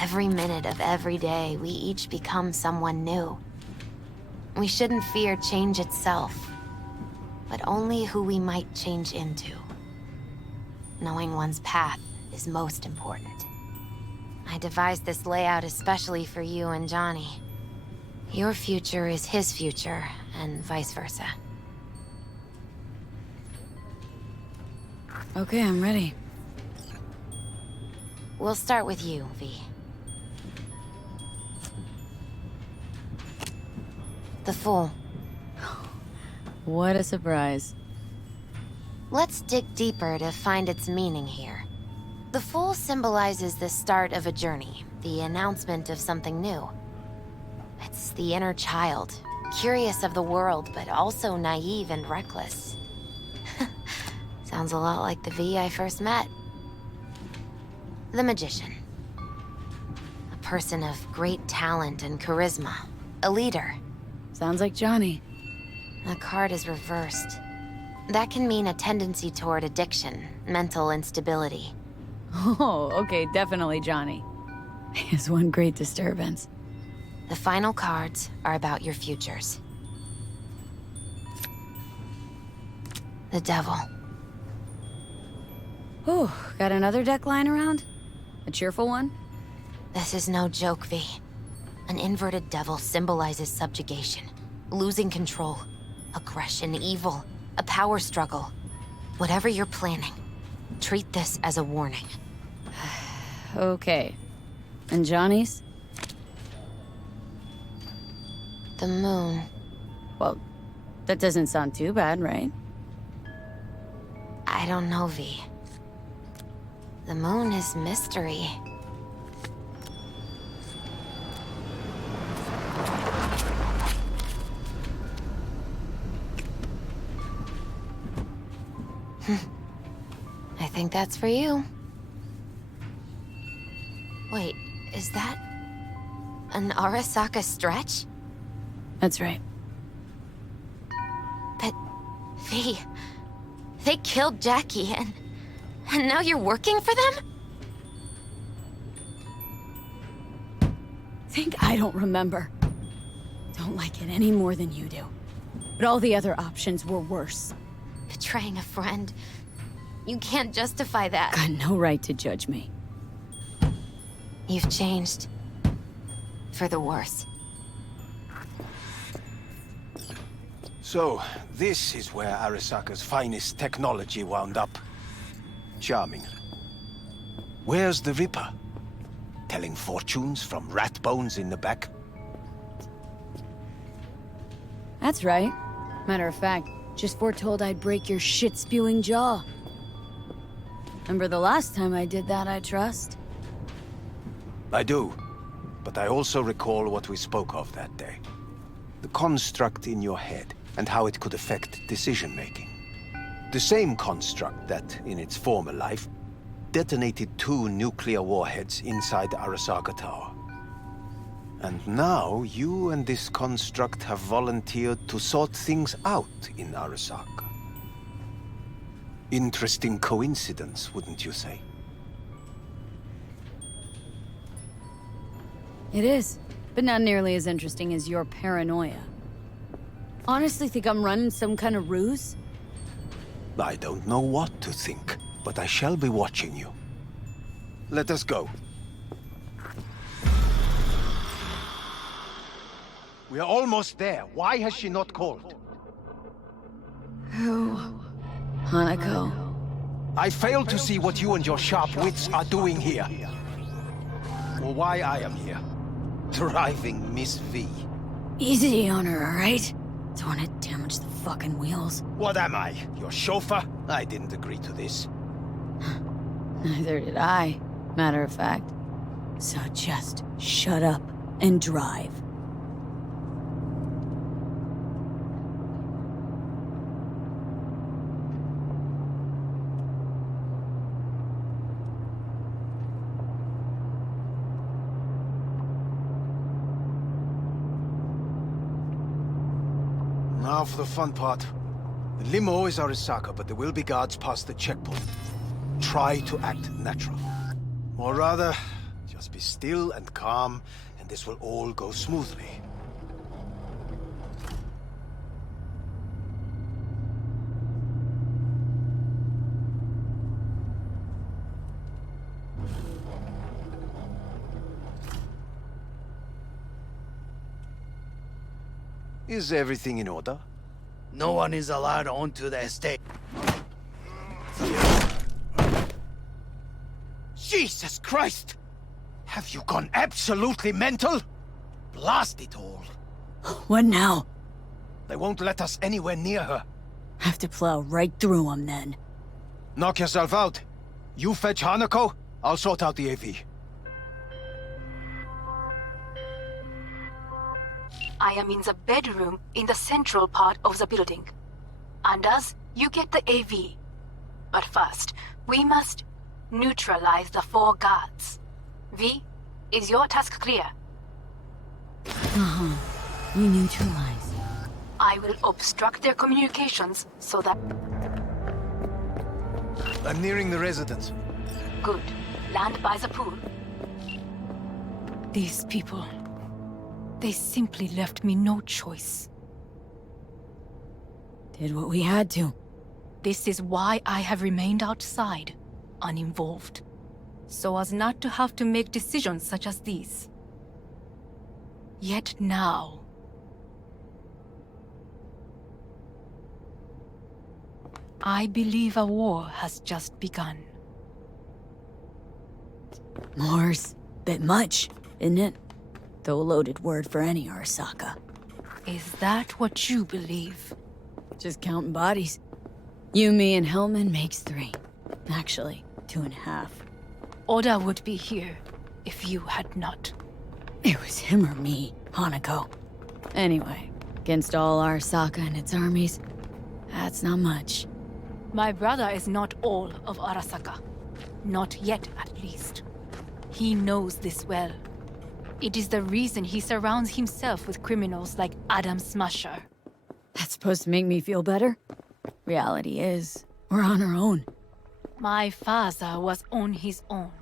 Every minute of every day, we each become someone new. We shouldn't fear change itself, but only who we might change into. Knowing one's path is most important. I devised this layout especially for you and Johnny. Your future is his future, and vice versa. Okay, I'm ready. We'll start with you, V. The Fool. What a surprise. Let's dig deeper to find its meaning here. The Fool symbolizes the start of a journey, the announcement of something new. It's the inner child, Curious of the world, but also naive and reckless. Sounds a lot like the V I first met. The magician. A person of great talent and charisma. A leader. Sounds like Johnny. The card is reversed. That can mean a tendency toward addiction, mental instability. Oh, okay, definitely Johnny. He has one great disturbance. The final cards are about your futures. The devil. Oh, got another deck lying around? A cheerful one? This is no joke, V. An inverted devil symbolizes subjugation, losing control, aggression, evil, a power struggle. Whatever you're planning, treat this as a warning. Okay. And Johnny's? The moon. Well, that doesn't sound too bad, right? I don't know, V. The moon is mystery. I think that's for you. Wait, is that an Arasaka stretch? That's right. But, V, they killed Jackie and now you're working for them? Think I don't remember. Don't like it any more than you do. But all the other options were worse. Betraying a friend. You can't justify that. Got no right to judge me. You've changed. For the worse. So, this is where Arasaka's finest technology wound up. Charming. Where's the Ripper? Telling fortunes from rat bones in the back? That's right. Matter of fact, just foretold I'd break your shit-spewing jaw. Remember the last time I did that, I trust? I do. But I also recall what we spoke of that day. The construct in your head, and how it could affect decision-making. The same construct that, in its former life, detonated 2 nuclear warheads inside the Arasaka Tower. And now, you and this construct have volunteered to sort things out in Arasaka. Interesting coincidence, wouldn't you say? It is, but not nearly as interesting as your paranoia. Honestly think I'm running some kind of ruse? I don't know what to think, but I shall be watching you. Let us go. We are almost there. Why has she not called? Who? Hanako. I fail to see what you and your sharp wits are doing here. Or why I am here. Driving Miss V. Easy on her, alright? Don't want to damage the fucking wheels. What am I? Your chauffeur? I didn't agree to this. Neither did I, matter of fact. So just shut up and drive. Now for the fun part. The limo is Arasaka, but there will be guards past the checkpoint. Try to act natural. Or rather, just be still and calm, and this will all go smoothly. Is everything in order? No one is allowed onto the estate. Jesus Christ! Have you gone absolutely mental? Blast it all. What now? They won't let us anywhere near her. Have to plow right through them then. Knock yourself out. You fetch Hanako, I'll sort out the AV. I am in the bedroom in the central part of the building. Anders, you get the AV. But first, we must neutralize the 4 guards. V, is your task clear? Uh-huh. We neutralize. I will obstruct their communications so that... I'm nearing the residence. Good. Land by the pool. These people... they simply left me no choice. Did what we had to. This is why I have remained outside, uninvolved. So as not to have to make decisions such as these. Yet now... I believe a war has just begun. War's bit much, isn't it? Though a loaded word for any Arasaka. Is that what you believe? Just counting bodies. You, me, and Hellman makes 3. Actually, 2.5. Oda would be here if you had not. It was him or me, Hanako. Anyway, against all Arasaka and its armies, that's not much. My brother is not all of Arasaka. Not yet, at least. He knows this well. It is the reason he surrounds himself with criminals like Adam Smasher. That's supposed to make me feel better? Reality is, we're on our own. My father was on his own,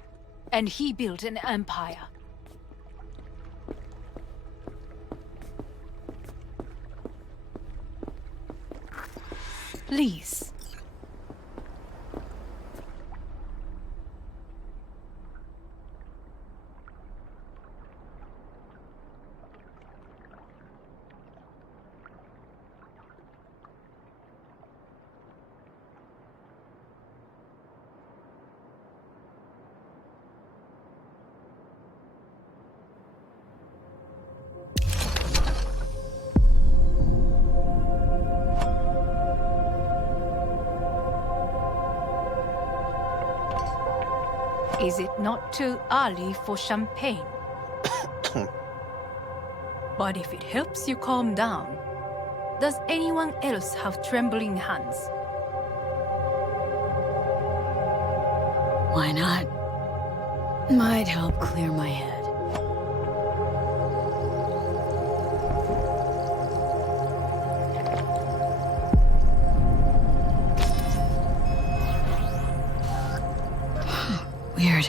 and he built an empire. Please. Is it not too early for champagne? But if it helps you calm down, does anyone else have trembling hands? Why not? Might help clear my head. Weird.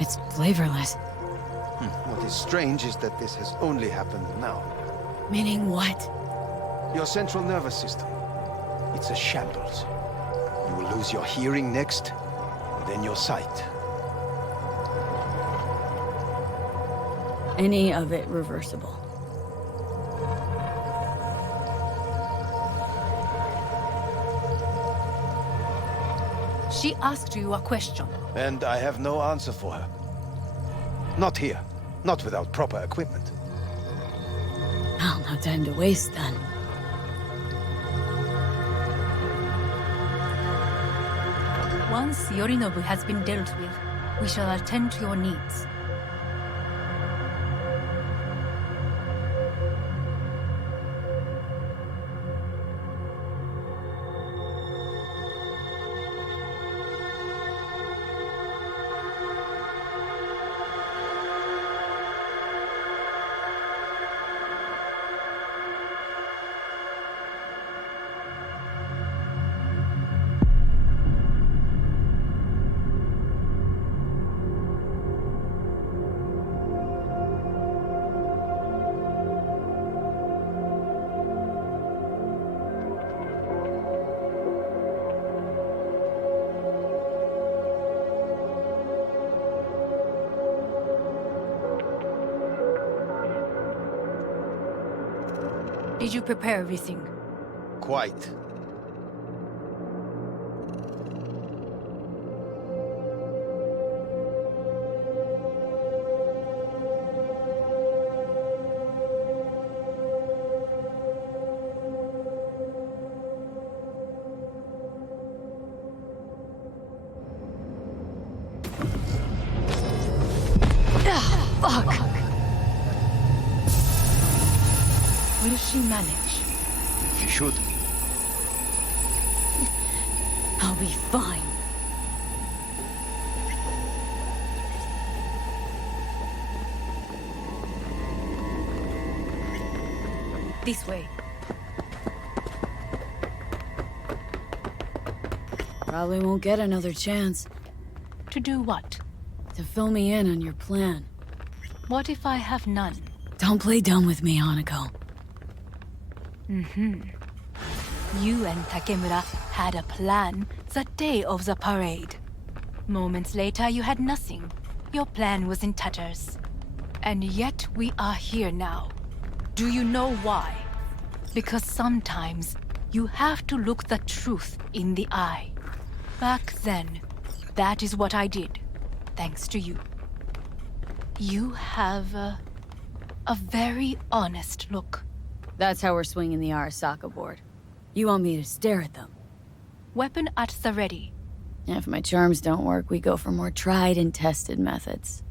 It's flavorless. What is strange is that this has only happened now. Meaning what? Your central nervous system. It's a shambles. You will lose your hearing next, and then your sight. Any of it reversible. She asked you a question. And I have no answer for her. Not here. Not without proper equipment. Well, no time to waste then. Once Yorinobu has been dealt with, we shall attend to your needs. Did you prepare everything? Quite. Fuck! Will she manage? She should. I'll be fine. This way. Probably won't get another chance To do what? to fill me in on your plan. What if I have none? Don't play dumb with me, Hanako. You and Takemura had a plan the day of the parade. Moments later, you had nothing. Your plan was in tatters. And yet we are here now. Do you know why? Because sometimes you have to look the truth in the eye. Back then, that is what I did, thanks to you. You have a very honest look. That's how we're swinging the Arasaka board. You want me to stare at them? Weapon at the ready. If my charms don't work, we go for more tried and tested methods.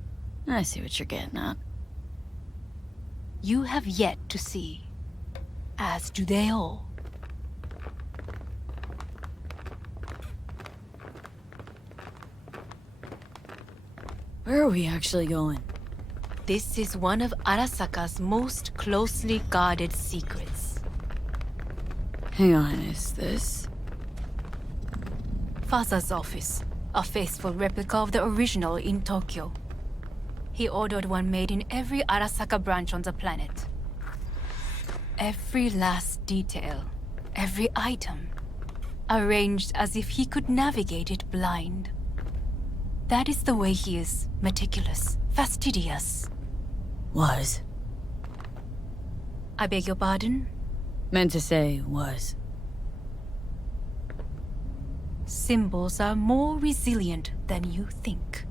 I see what you're getting at. You have yet to see, as do they all. Where are we actually going? This is one of Arasaka's most closely guarded secrets. Hang on, is this? Father's office, a faithful replica of the original in Tokyo. He ordered one made in every Arasaka branch on the planet. Every last detail, every item, arranged as if he could navigate it blind. That is the way he is, meticulous, fastidious. Was. I beg your pardon? Meant to say was. Symbols are more resilient than you think.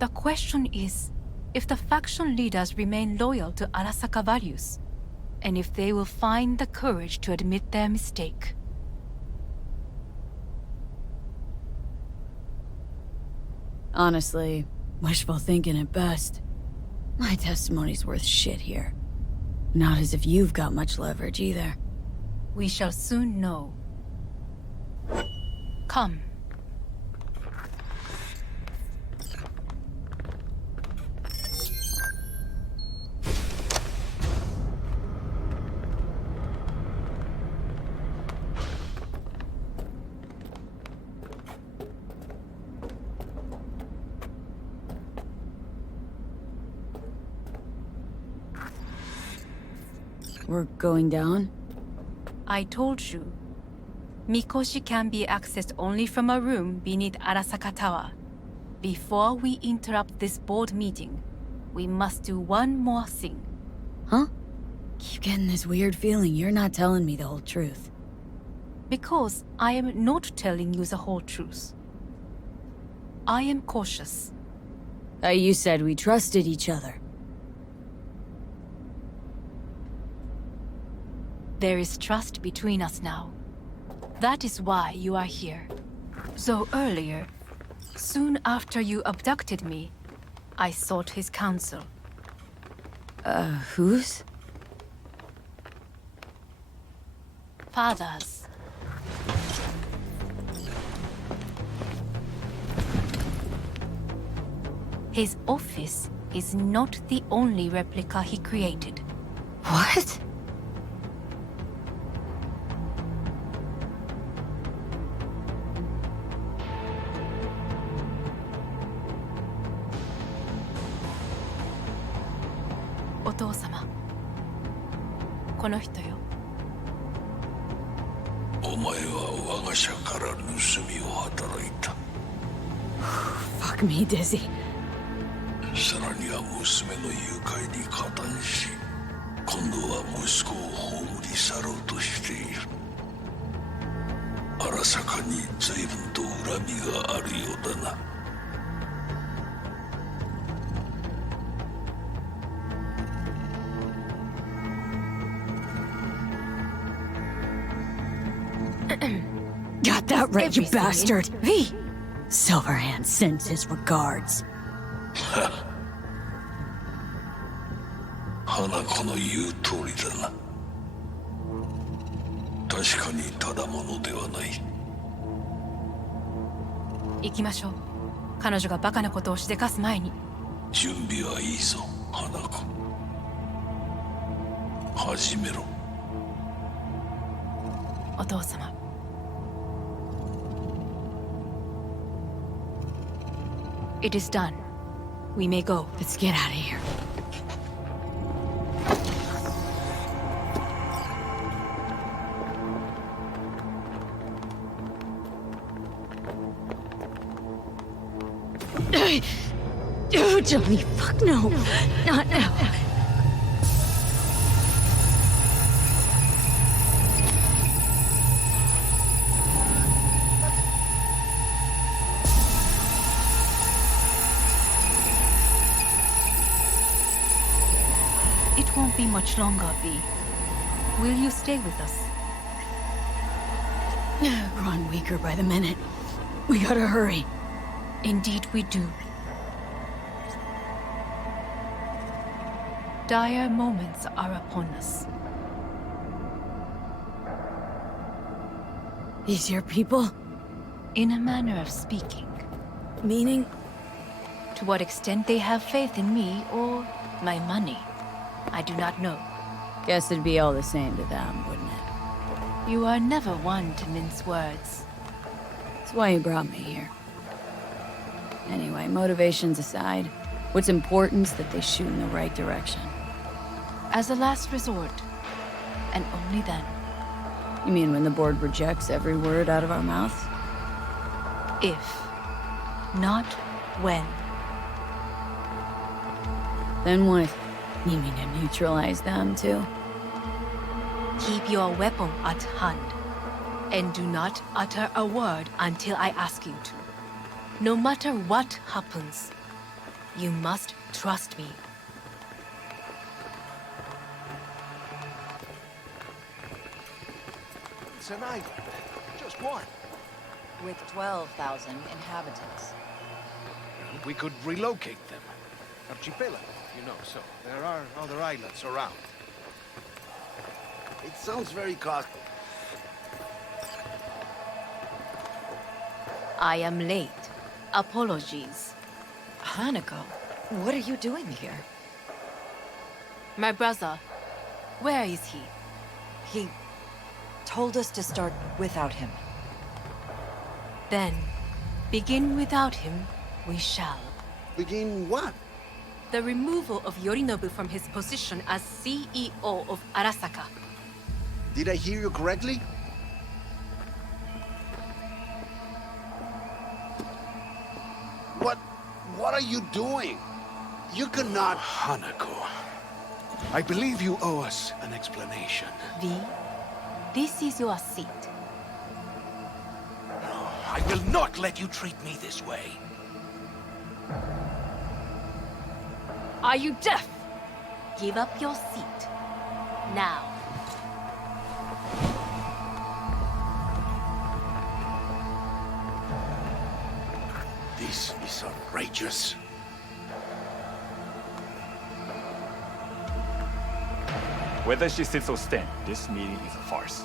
The question is, if the faction leaders remain loyal to Arasaka values, and if they will find the courage to admit their mistake. Honestly, wishful thinking at best. My testimony's worth shit here. Not as if you've got much leverage either. We shall soon know. Come. We're going down? I told you. Mikoshi can be accessed only from a room beneath Arasaka Tower. Before we interrupt this board meeting, we must do one more thing. Huh? Keep getting this weird feeling you're not telling me the whole truth. Because I am not telling you the whole truth. I am cautious. You said we trusted each other. There is trust between us now. That is why you are here. So earlier, soon after you abducted me, I sought his counsel. Whose? Father's. His office is not the only replica he created. What? Otou-sama. この人よ。お前は我が社から盗みを働いた。Fuck me, Dizzy. さらには娘の誘拐に加担し、今度は息子を葬り去ろうとしている。荒坂に随分と恨みがあるようだな。Got that right, you Everything. bastard! V! Silverhand sends his regards. 花子の言う通りだな。確かにただものではない。行きましょう。彼女がバカなことをしでかす前に。準備はいいぞ、花子。始めろ。お父様。It is done. We may go. Let's get out of here. Oh, Johnny, fuck no. Not now. It won't be much longer, V. Will you stay with us? Growing weaker by the minute. We gotta hurry. Indeed we do. Dire moments are upon us. These your people? In a manner of speaking. Meaning? To what extent they have faith in me or my money, I do not know. Guess it'd be all the same to them, wouldn't it? You are never one to mince words. That's why you brought me here. Anyway, motivations aside, what's important is that they shoot in the right direction. As a last resort, and only then. You mean when the board rejects every word out of our mouths? If, not when. Then what? You mean to neutralize them, too? Keep your weapon at hand, and do not utter a word until I ask you to. No matter what happens, you must trust me. It's an island. Just one. With 12,000 inhabitants. We could relocate them. Archipelago, you know, so there are other islands around. It sounds very costly. I am late. Apologies. Hanako, what are you doing here? My brother, where is he? He told us to start without him. Then, begin without him, we shall. Begin what? The removal of Yorinobu from his position as CEO of Arasaka. Did I hear you correctly? What are you doing? You cannot... Hanako, I believe you owe us an explanation. V, this is your seat. No, I will not let you treat me this way. Are you deaf? Give up your seat. Now. This is outrageous. Whether she sits or stands, this meeting is a farce.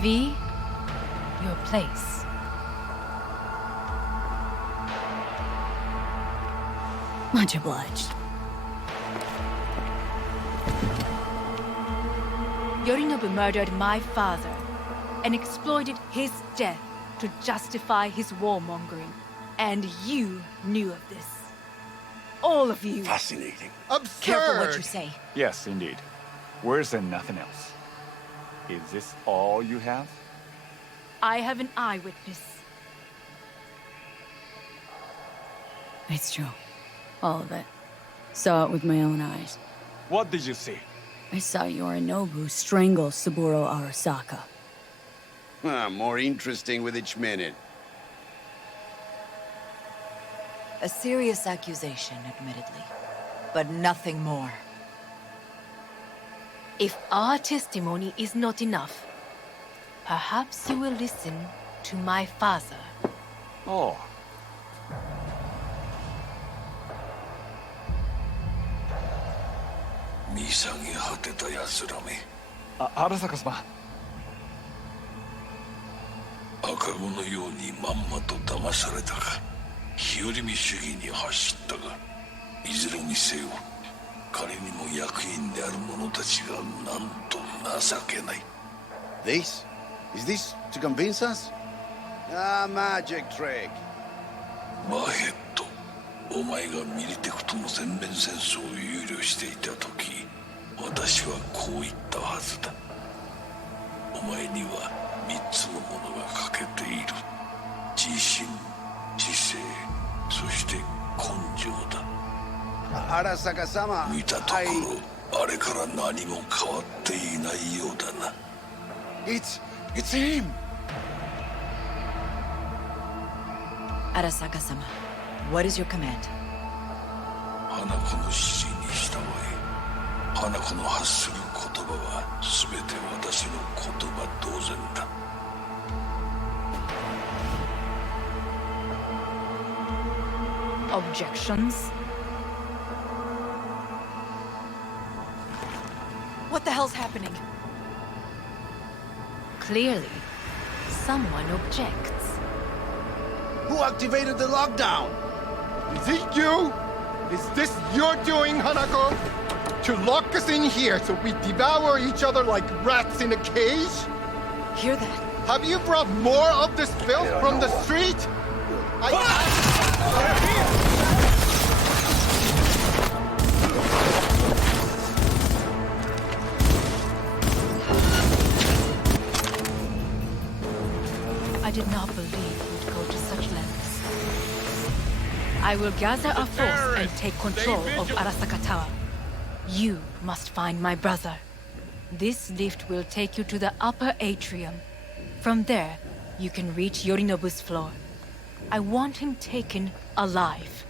V, your place. Much obliged. Yorinobu murdered my father and exploited his death to justify his warmongering. And you knew of this. All of you. Fascinating. Absurd! Careful what you say. Yes, indeed. Worse than nothing else. Is this all you have? I have an eyewitness. It's true. All of it. Saw it with my own eyes. What did you see? I saw Yorinobu strangle Saburo Arasaka. More interesting with each minute. A serious accusation, admittedly. But nothing more. If our testimony is not enough, perhaps you will listen to my father. Oh. 見下げ果てた奴らめ。荒坂様。赤子のようにまんまと騙されたか、日和見主義に走ったが、いずれにせよ彼にも役員である者たちがなんと情けない。 This? Is this to convince us? Ah, magic trick. マヘッド、お前がミリテクとの全面戦争を憂慮していた時、私はこう言ったはずだ。お前には3つのものが欠けている。自信、知性、そして根性だ。Arasaka-sama, 見たところ、あれから何も変わっていないようだな。It's him! Arasaka-sama, what is your command? 花子の指示に従え。花子の発する言葉は全て私の言葉同然だ。Objections? What the hell's happening? Clearly, someone objects. Who activated the lockdown? Is it you? Is this your doing, Hanako? To lock us in here so we devour each other like rats in a cage? Hear that? Have you brought more of this filth from the street? I did not believe you'd go to such lengths. I will gather a force and take control of Arasaka Tower. You must find my brother. This lift will take you to the upper atrium. From there, you can reach Yorinobu's floor. I want him taken alive.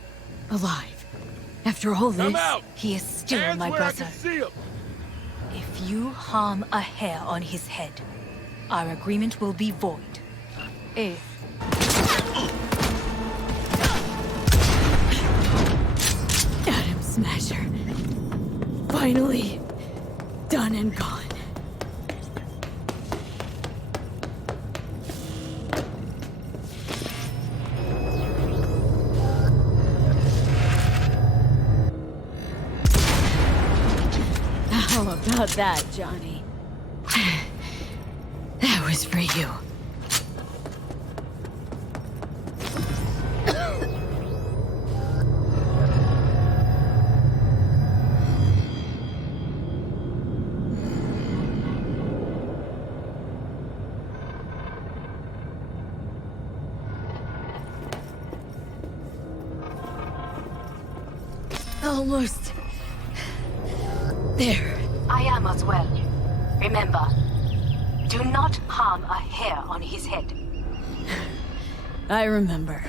Alive? After all this? Come out! He is still Hands my where I brother. can see him. If you harm a hair on his head, our agreement will be void. Atom Smasher. Finally, done and gone. How about that, Johnny? That was for you. Almost there. I am as well. Remember, do not harm a hair on his head. I remember.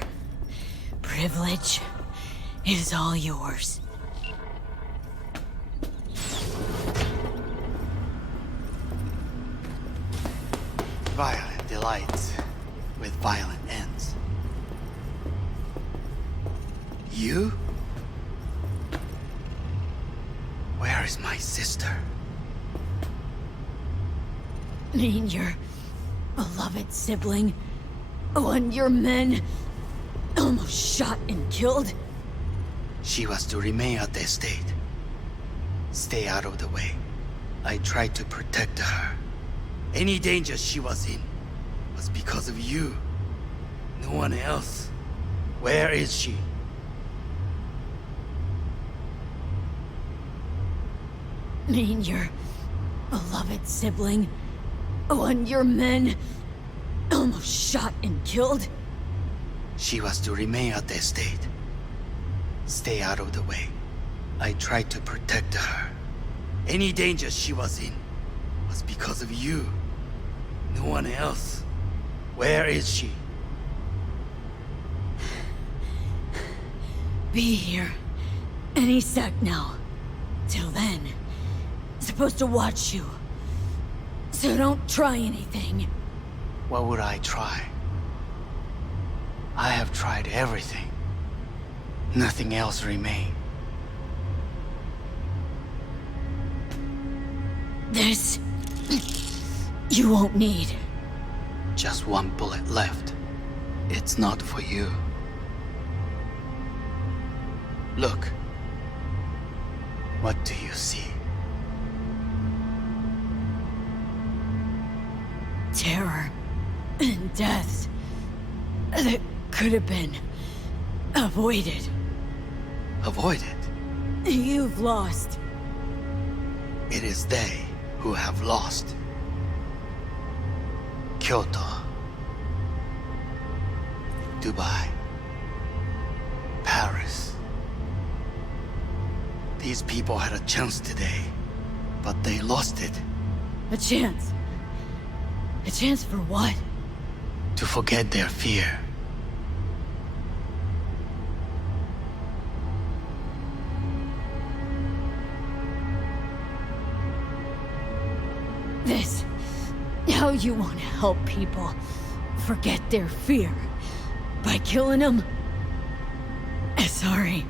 Privilege is all yours. Violent delights with violent ends. You? Where is my sister? Mean your beloved sibling, one your men almost shot and killed? She was to remain at the estate. Stay out of the way. I tried to protect her. Any danger she was in was because of you. No one else. Where is she? Mean your beloved sibling, one your men almost shot and killed? She was to remain at the estate. Stay out of the way. I tried to protect her. Any danger she was in was because of you. No one else. Where is she? Be here any sec now. Till then, supposed to watch you. So don't try anything. What would I try? I have tried everything. Nothing else remained. This... you won't need. Just one bullet left. It's not for you. Look. What do you see? Terror and death that could have been avoided. Avoided? You've lost. It is they who have lost. Kyoto. Dubai. Paris. These people had a chance today, but they lost it. A chance? A chance for what? To forget their fear. This... how you want to help people forget their fear? By killing them? Sorry.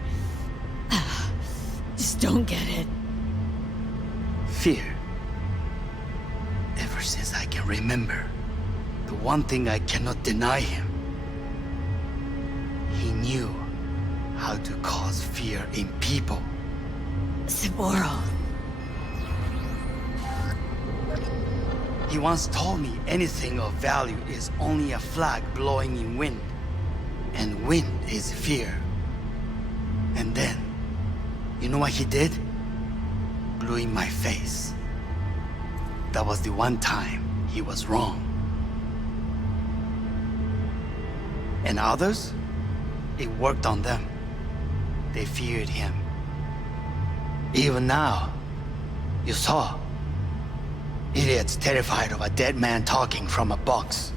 Just don't get it. Fear. Ever since I can remember, the one thing I cannot deny him. He knew how to cause fear in people. Saburo. He once told me anything of value is only a flag blowing in wind. And wind is fear. And then, you know what he did? Blew in my face. That was the one time he was wrong. And others? It worked on them. They feared him. Even now, you saw. Idiots terrified of a dead man talking from a box.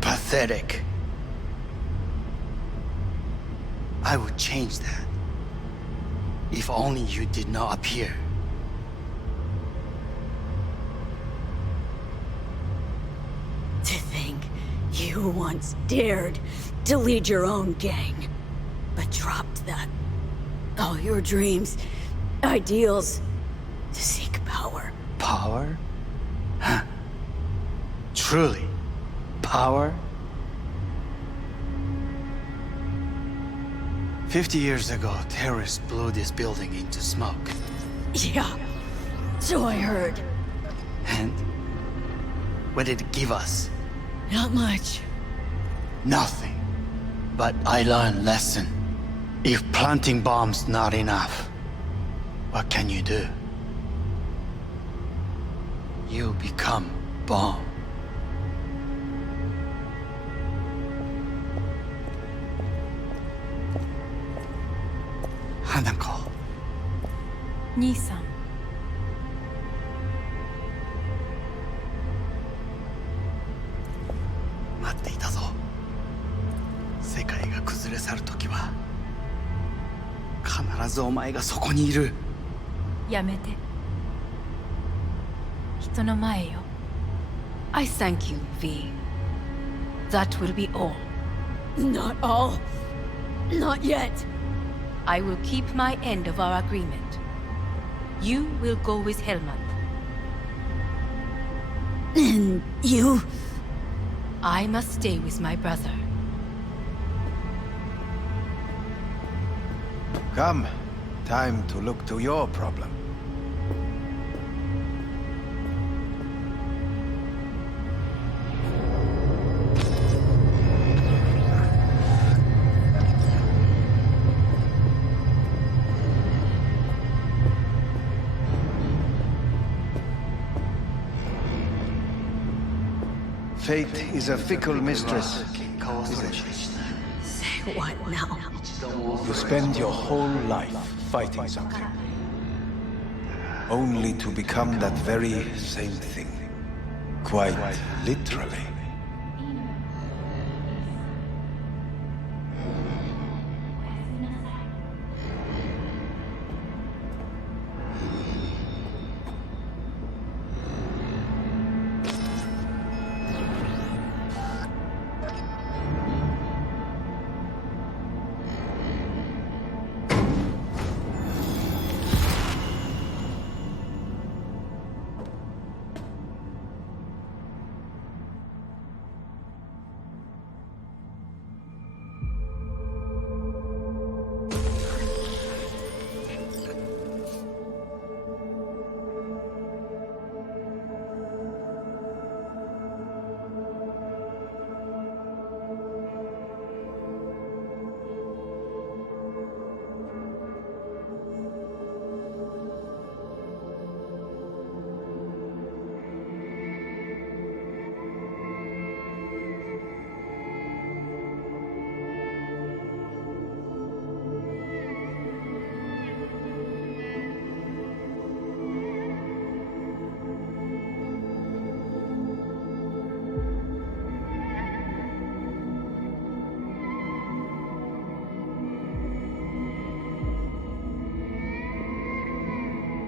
Pathetic. I would change that. If only you did not appear. To think you once dared to lead your own gang, but dropped that. All your dreams, ideals, to seek power. Power? Huh. Truly, power? 50 years ago, terrorists blew this building into smoke. Yeah, so I heard. And what did it give us? Not much. Nothing. But I learned lesson. If planting bombs not enough, what can you do? You become bomb. Hanako. 兄さん。待っていたぞ。世界が崩れ去るときは必ずお前がそこにいる。やめて。人の前よ。I thank you, V. That will be all. Not all. Not yet. I will keep my end of our agreement. You will go with Helmut. And you? I must stay with my brother. Come. Time to look to your problem. Fate is a fickle mistress, isn't she? Say what now? You spend your whole life fighting something, only to become that very same thing. Quite literally.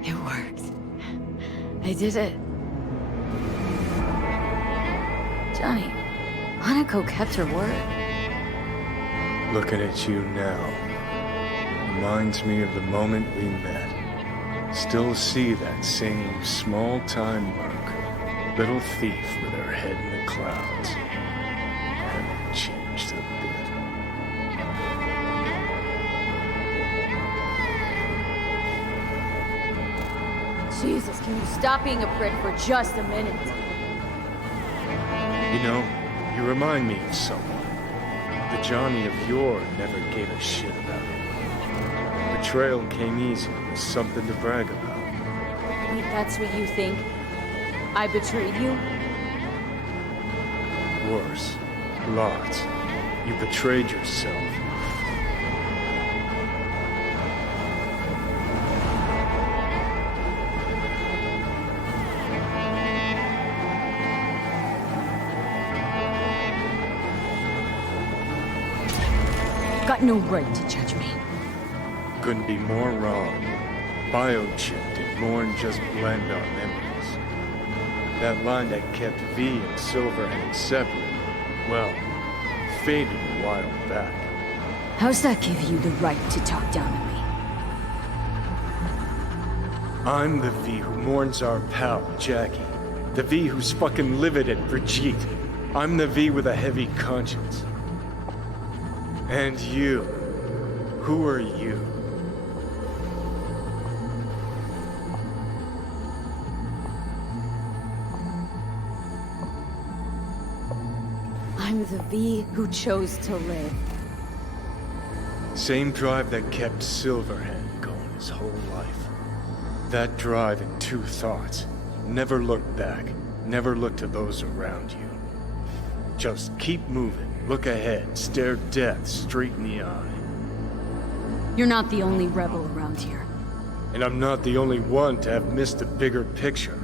It worked. I did it. Johnny, Hanako kept her word. Looking at you now reminds me of the moment we met. Still see that same small-time merc, little thief with her head in the clouds. Haven't changed a bit. Jesus, can you stop being a prick for just a minute? You know, you remind me of someone. The Johnny of yore never gave a shit about it. Betrayal came easy, was something to brag about. Wait, that's what you think? I betrayed you? Worse. Lots. You betrayed yourself. Got no right to judge me. Couldn't be more wrong. Biochip did more than just blend our memories. That line that kept V and Silverhand separate, well, faded a while back. How's that give you the right to talk down to me? I'm the V who mourns our pal, Jackie. The V who's fucking livid at Brigitte. I'm the V with a heavy conscience. And you, who are you? I'm the V who chose to live. Same drive that kept Silverhand going his whole life. That drive in two thoughts. Never look back. Never look to those around you. Just keep moving. Look ahead. Stare death straight in the eye. You're not the only rebel around here. And I'm not the only one to have missed the bigger picture.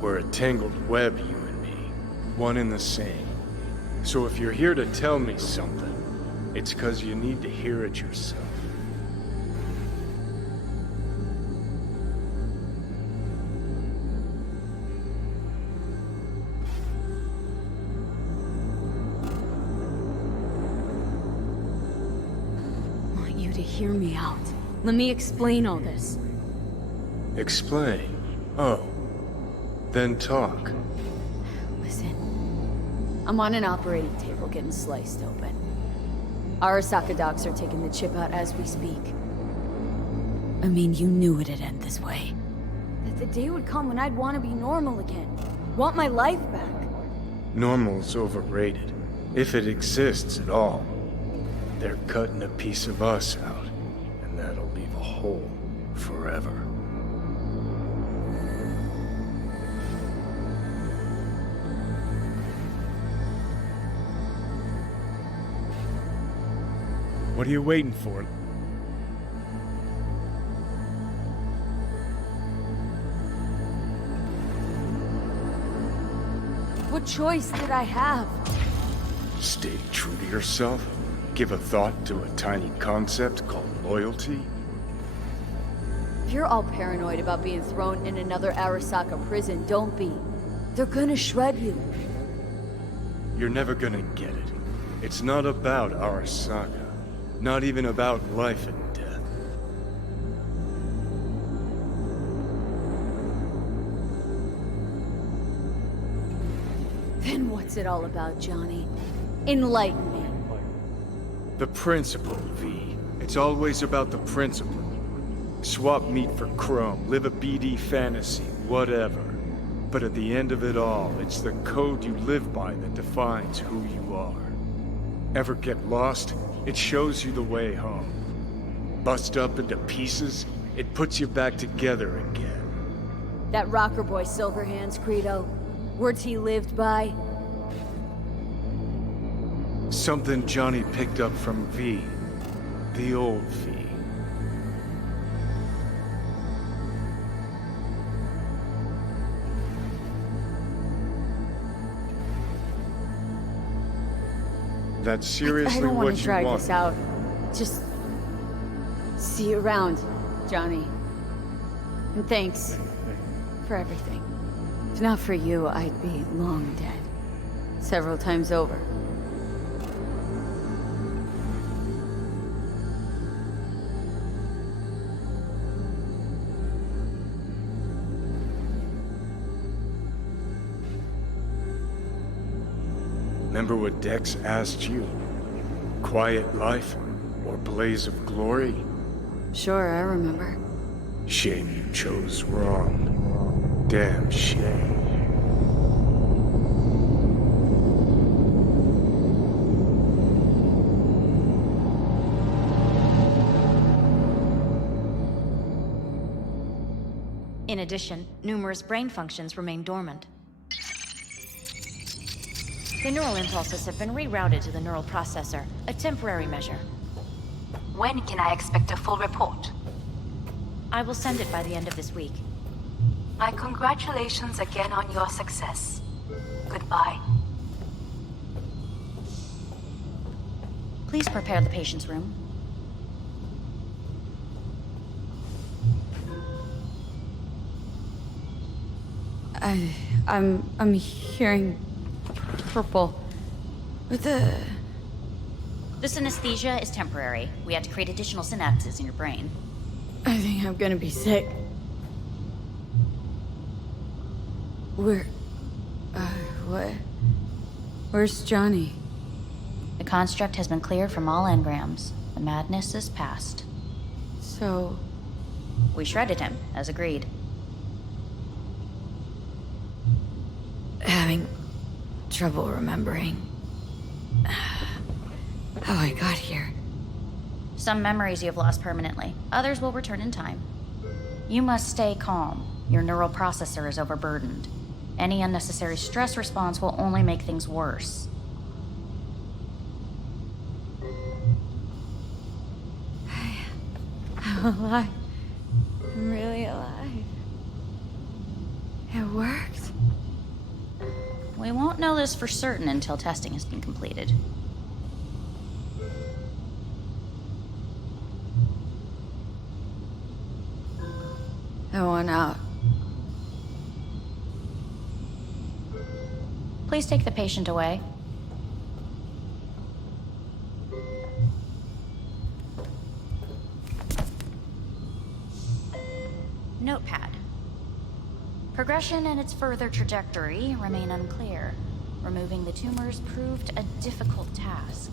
We're a tangled web, you and me. One and the same. So if you're here to tell me something, it's 'cause you need to hear it yourself. I want you to hear me out. Let me explain all this. Explain? Oh. Then talk. Listen. I'm on an operating table getting sliced open. Arasaka docs are taking the chip out as we speak. I mean, you knew it'd end this way. That the day would come when I'd want to be normal again. Want my life back. Normal's overrated. If it exists at all. They're cutting a piece of us out, and that'll leave a hole forever. What are you waiting for? What choice did I have? Stay true to yourself? Give a thought to a tiny concept called loyalty? If you're all paranoid about being thrown in another Arasaka prison, don't be. They're gonna shred you. You're never gonna get it. It's not about Arasaka. Not even about life and death. Then what's it all about, Johnny? Enlighten me. The principle, V. It's always about the principle. Swap meat for chrome, live a BD fantasy, whatever. But at the end of it all, it's the code you live by that defines who you are. Ever get lost? It shows you the way home. Bust up into pieces, it puts you back together again. That rocker boy Silverhand's credo. Words he lived by. Something Johnny picked up from V. The old V. That's seriously I don't want what to you drag want. this out. Just see you around, Johnny. And thanks for everything. If not for you, I'd be long dead. Several times over. Remember what Dex asked you? Quiet life or blaze of glory? Sure, I remember. Shame you chose wrong. Damn shame. In addition, numerous brain functions remain dormant. The neural impulses have been rerouted to the neural processor, a temporary measure. When can I expect a full report? I will send it by the end of this week. My congratulations again on your success. Goodbye. Please prepare the patient's room. I'm hearing purple. What the... This anesthesia is temporary. We had to create additional synapses in your brain. I think I'm gonna be sick. What? Where's Johnny? The construct has been cleared from all engrams. The madness is past. So... We shredded him, as agreed. Having trouble remembering how I got here. Some memories you have lost permanently. Others will return in time. You must stay calm. Your neural processor is overburdened. Any unnecessary stress response will only make things worse. I'm alive. I'm really alive. It worked. We won't know this for certain until testing has been completed. I want out. Please take the patient away. Notepad. Progression and its further trajectory remain unclear. Removing the tumors proved a difficult task.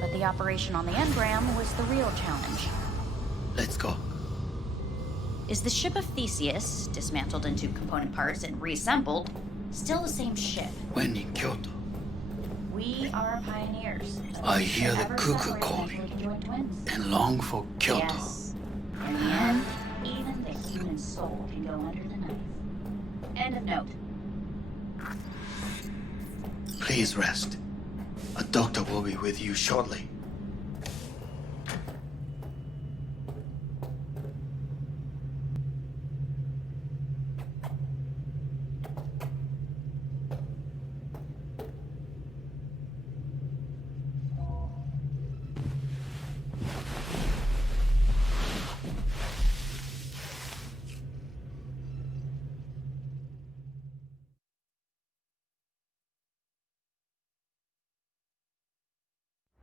But the operation on the engram was the real challenge. Let's go. Is the ship of Theseus, dismantled into component parts and reassembled, still the same ship? When in Kyoto, We are pioneers. I hear the cuckoo calling and long for Kyoto. Yes. In the end, even the human soul can go under the knife. End of note. Please rest. A doctor will be with you shortly.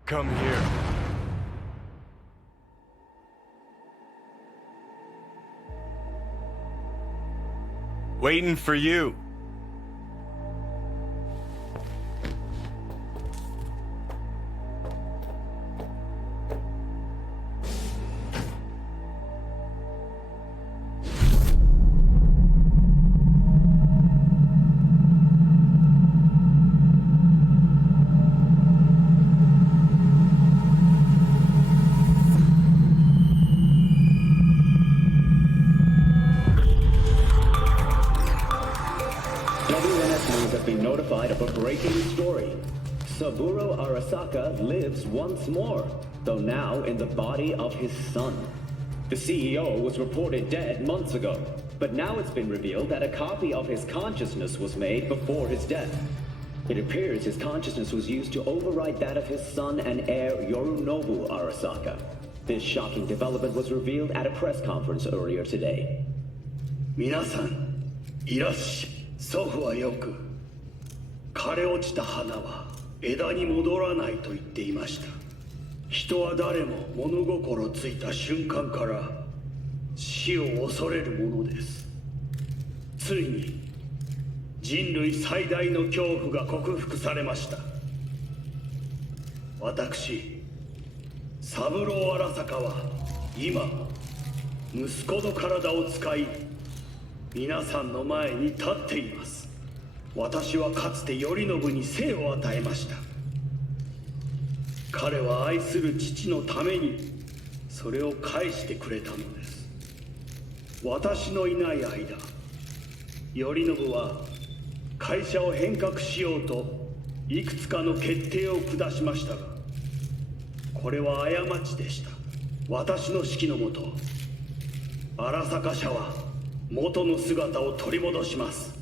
Come here. Waiting for you. Saburo Arasaka lives once more, though now in the body of his son. The CEO was reported dead months ago, but now it's been revealed that a copy of his consciousness was made before his death. It appears his consciousness was used to override that of his son and heir Yorunobu Arasaka. This shocking development was revealed at a press conference earlier today. 皆さんいらっしゃい。祖父はよく枯れ落ちた花は枝に戻らないと言っていました。人は誰も物心ついた瞬間から死を恐れるものです。ついに人類最大の恐怖が克服されました。私三郎荒坂は今息子の体を使い皆さんの前に立っています。私はかつて頼信に生を与えました。彼は愛する父のためにそれを返してくれたのです。私のいない間頼信は会社を変革しようといくつかの決定を下しましたが、これは過ちでした。私の指揮のもと荒坂社は元の姿を取り戻します。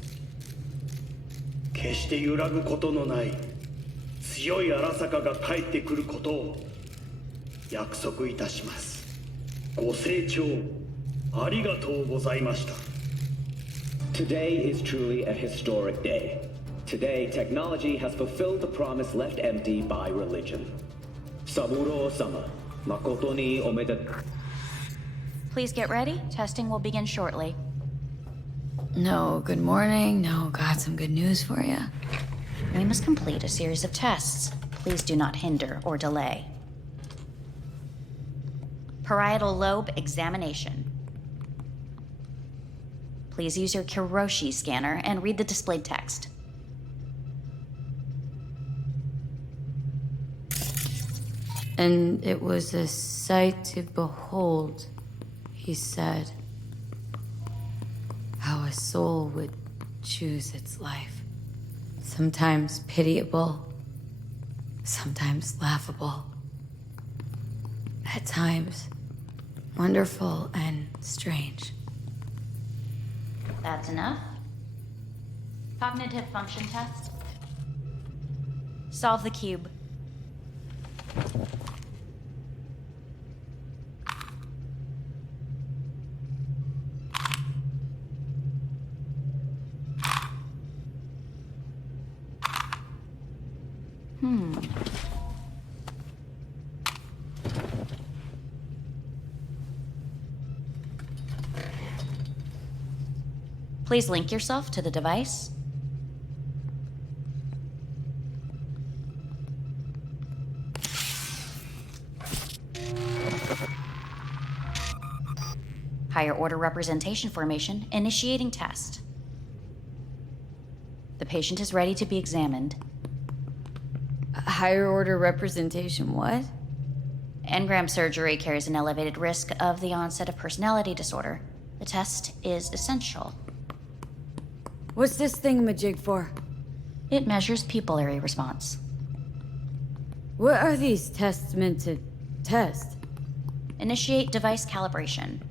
決して揺らぐことのない強い荒坂が帰ってくることを約束いたします。ご清聴ありがとうございました。 Today is truly a historic day. Today, technology has fulfilled the promise left empty by religion. Saburo-sama, makoto ni omedetou. Please get ready. Testing will begin shortly. No, good morning. No, got some good news for you. We must complete a series of tests. Please do not hinder or delay. Parietal lobe examination. Please use your Kiroshi scanner and read the displayed text. And it was a sight to behold, he said, how a soul would choose its life. Sometimes pitiable, sometimes laughable. At times, wonderful and strange. That's enough. Cognitive function test. Solve the cube. Please link yourself to the device. Higher order representation formation, initiating test. The patient is ready to be examined. Higher order representation, what? Engram surgery carries an elevated risk of the onset of personality disorder. The test is essential. What's this thingamajig for? It measures pupillary response. What are these tests meant to test? Initiate device calibration.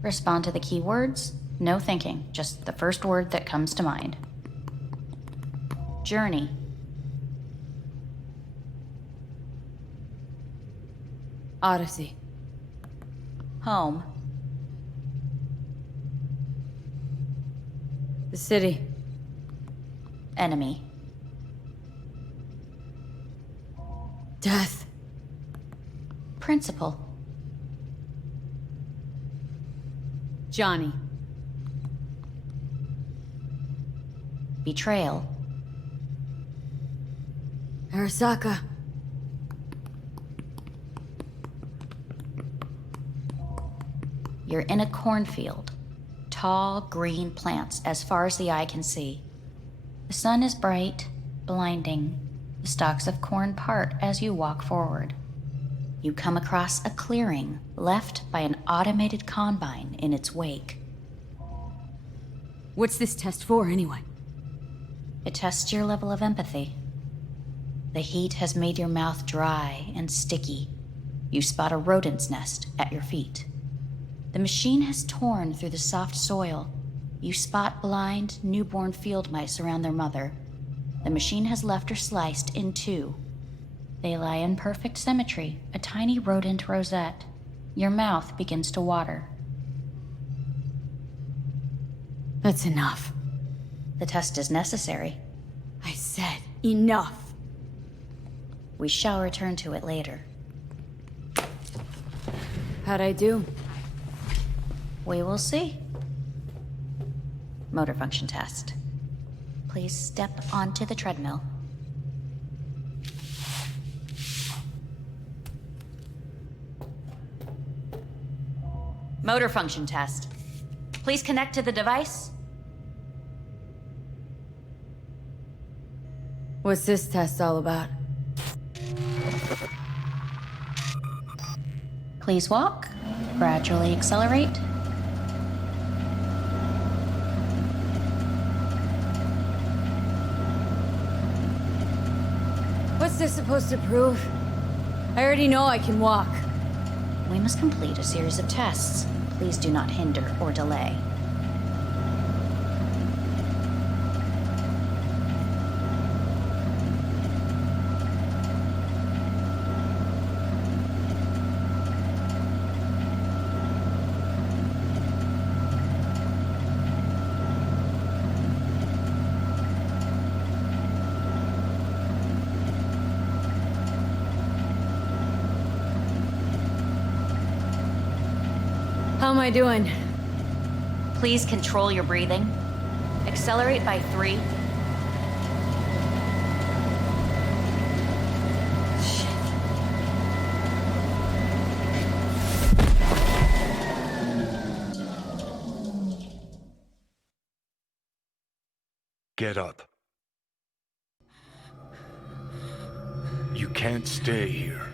Respond to the keywords. No thinking, just the first word that comes to mind. Journey. Odyssey. Home. The city. Enemy. Death. Principal. Johnny. Betrayal. Arasaka. You're in a cornfield. Tall, green plants as far as the eye can see. The sun is bright, blinding. The stalks of corn part as you walk forward. You come across a clearing left by an automated combine in its wake. What's this test for, anyway? It tests your level of empathy. The heat has made your mouth dry and sticky. You spot a rodent's nest at your feet. The machine has torn through the soft soil. You spot blind, newborn field mice around their mother. The machine has left her sliced in two. They lie in perfect symmetry, a tiny rodent rosette. Your mouth begins to water. That's enough. The test is necessary. I said enough. We shall return to it later. How'd I do? We will see. Motor function test. Please step onto the treadmill. Motor function test. Please connect to the device. What's this test all about? Please walk. Gradually accelerate. What's this supposed to prove? I already know I can walk. We must complete a series of tests. Please do not hinder or delay. How am I doing? Please control your breathing. Accelerate by 3. Get up. You can't stay here.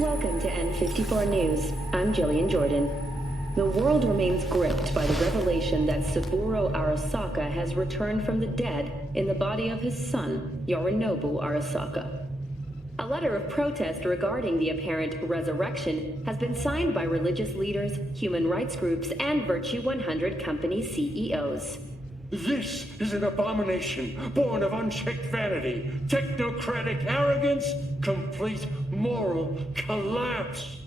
Welcome to N54 News. I'm Jillian Jordan. The world remains gripped by the revelation that Saburo Arasaka has returned from the dead in the body of his son, Yorinobu Arasaka. A letter of protest regarding the apparent resurrection has been signed by religious leaders, human rights groups, and Virtue 100 company CEOs. This is an abomination born of unchecked vanity, technocratic arrogance, complete moral collapse.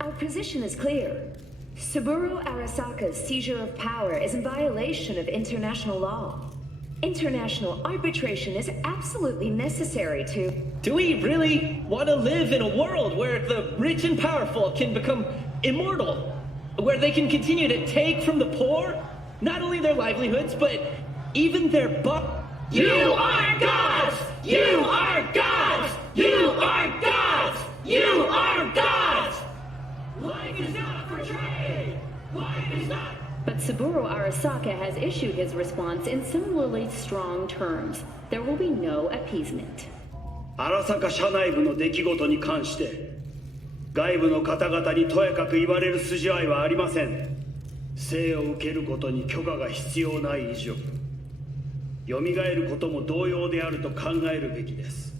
Our position is clear. Saburo Arasaka's seizure of power is in violation of international law. International arbitration is absolutely necessary to... Do we really want to live in a world where the rich and powerful can become immortal? Where they can continue to take from the poor? Not only their livelihoods, but even their You are gods! You are gods! You are gods! You are gods! Life is not for trade! Life is not... But Saburo Arasaka has issued his response in similarly strong terms. There will be no appeasement. 荒坂社内部の出来事に関して外部の方々にとやかく言われる筋合いはありません。生を受けることに許可が必要ない以上、蘇ることも同様であると考えるべきです。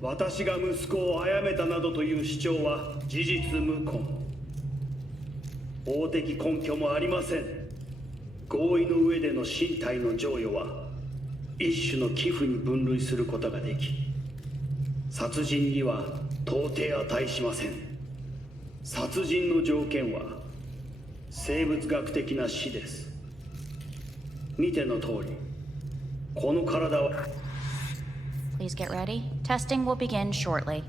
私が息子を殺めたなどという主張は事実無根。法的根拠もありません。合意の上での身体の贈与は一種の寄付に分類することができ、殺人には到底値しません。殺人の条件は生物学的な死です。見ての通り、この体は Please get ready. Testing will begin shortly.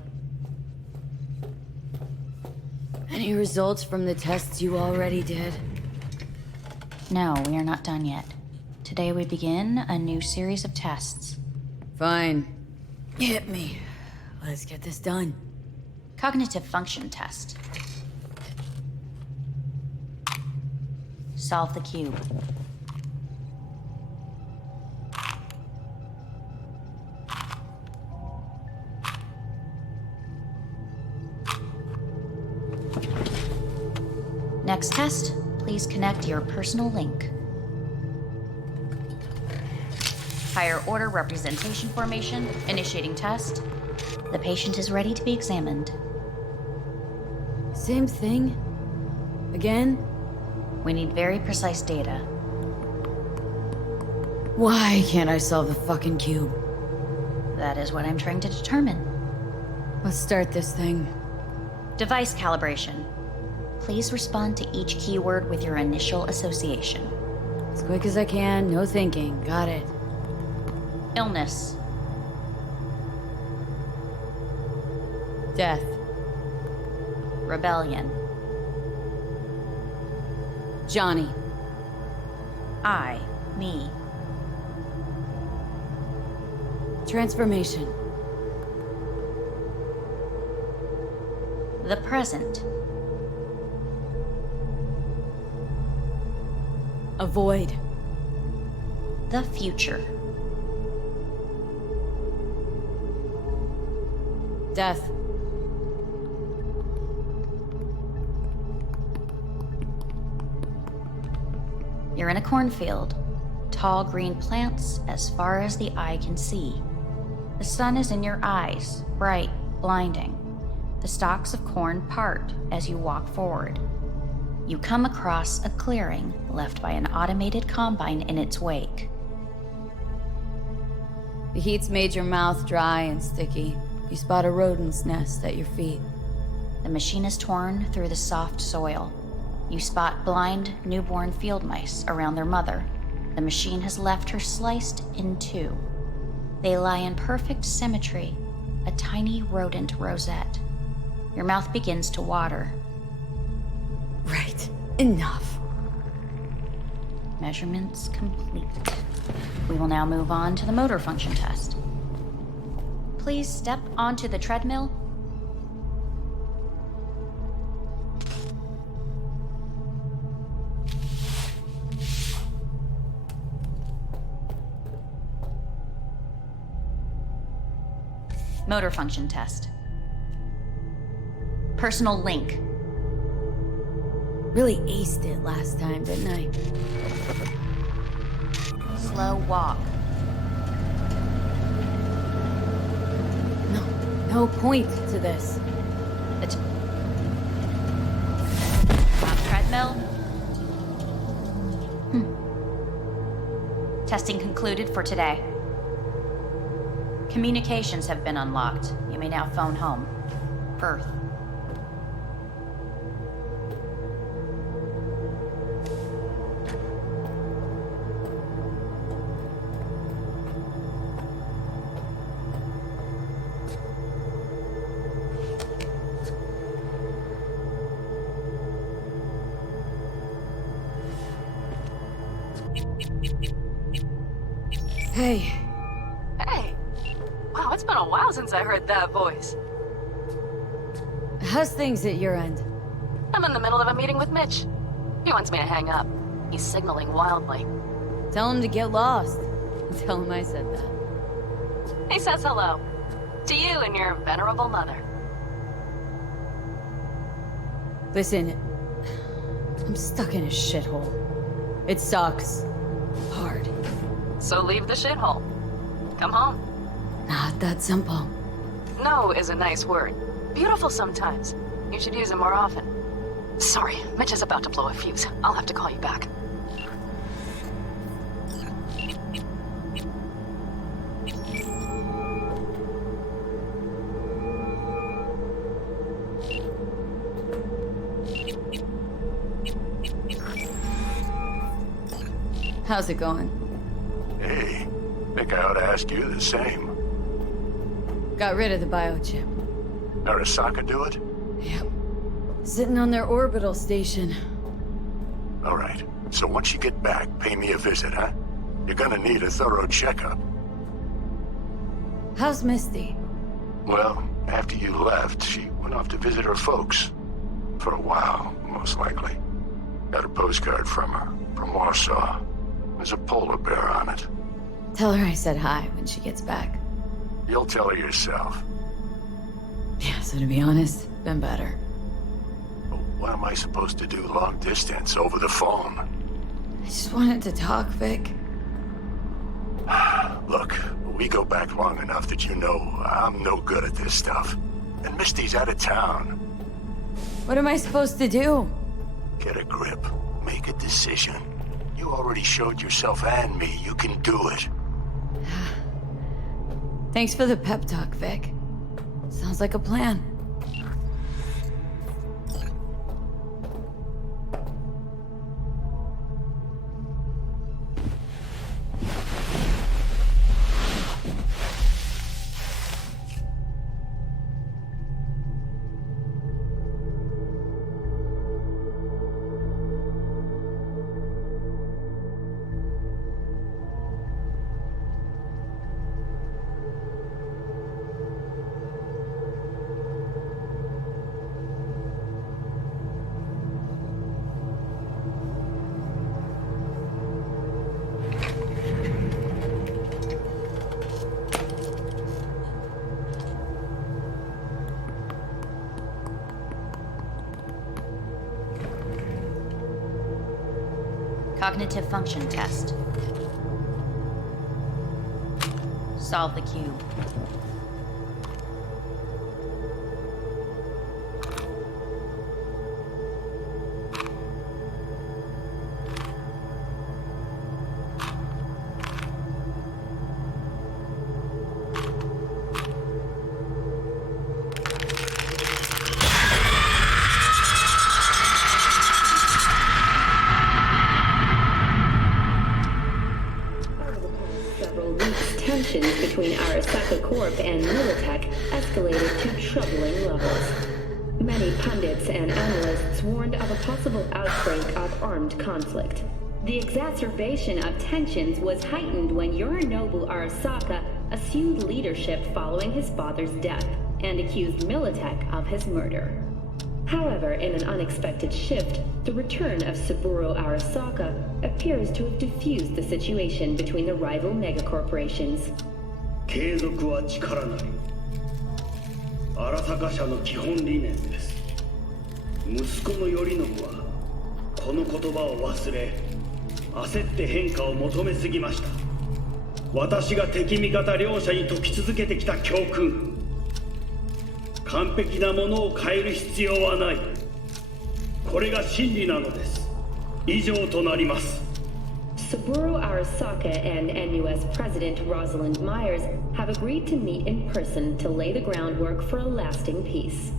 Any results from the tests you already did? No, we are not done yet. Today we begin a new series of tests. Fine. Hit me. Let's get this done. Cognitive function test. Solve the cube. next test, please connect your personal link. Higher order representation formation, initiating test. The patient is ready to be examined. Same thing? Again? We need very precise data. Why can't I solve the fucking cube? That is what I'm trying to determine. Let's start this thing. Device calibration. Please respond to each keyword with your initial association. As quick as I can, no thinking. Got it. Illness. Death. Rebellion. Johnny. I. Me. Transformation. The present. Avoid. The future. Death. You're in a cornfield. Tall green plants as far as the eye can see. The sun is in your eyes, bright, blinding. The stalks of corn part as you walk forward. You come across a clearing left by an automated combine in its wake. The heat's made your mouth dry and sticky. You spot a rodent's nest at your feet. The machine is torn through the soft soil. You spot blind, newborn field mice around their mother. The machine has left her sliced in two. They lie in perfect symmetry, a tiny rodent rosette. Your mouth begins to water. Right. Enough. Measurements complete. We will now move on to the motor function test. Please step onto the treadmill. Motor function test. Personal link. Really aced it last time, didn't I? Slow walk. No point to this. Treadmill. Testing concluded for today. Communications have been unlocked. You may now phone home. Earth. Hey. Hey. Wow, it's been a while since I heard that voice. How's things at your end? I'm in the middle of a meeting with Mitch. He wants me to hang up. He's signaling wildly. Tell him to get lost. Tell him I said that. He says hello. To you and your venerable mother. Listen, I'm stuck in a shithole. It sucks. Hard. So leave the shithole. Come home. Not that simple. No is a nice word. Beautiful sometimes. You should use it more often. Sorry, Mitch is about to blow a fuse. I'll have to call you back. How's it going? Hey, think I ought to ask you the same. Got rid of the biochip. Arasaka do it? Yep. Sitting on their orbital station. All right. So once you get back, pay me a visit, huh? You're gonna need a thorough checkup. How's Misty? Well, after you left, she went off to visit her folks. For a while, most likely. Got a postcard from her, from Warsaw. There's a polar bear on it. Tell her I said hi when she gets back. You'll tell her yourself. Yeah, so to be honest, been better. What am I supposed to do long distance over the phone? I just wanted to talk, Vic. Look, we go back long enough that you know I'm no good at this stuff. And Misty's out of town. What am I supposed to do? Get a grip. Make a decision. You already showed yourself and me you can do it. Thanks for the pep talk, Vic. Sounds like a plan. Cognitive function test. Solve the cube. Between Arasaka Corp and Militech escalated to troubling levels. Many pundits and analysts warned of a possible outbreak of armed conflict. The exacerbation of tensions was heightened when Yorinobu Arasaka assumed leadership following his father's death and accused Militech of his murder. However, in an unexpected shift, the return of Saburo Arasaka appears to have diffused the situation between the rival megacorporations. 継続は力なり。荒坂社の基本理念です。息子の頼信はこの言葉を忘れ、焦って変化を求めすぎました。私が敵味方両者に説き続けてきた教訓。完璧なものを変える必要はない。これが真理なのです。以上となります。 Saburo Arasaka and NUS President Rosalind Myers have agreed to meet in person to lay the groundwork for a lasting peace.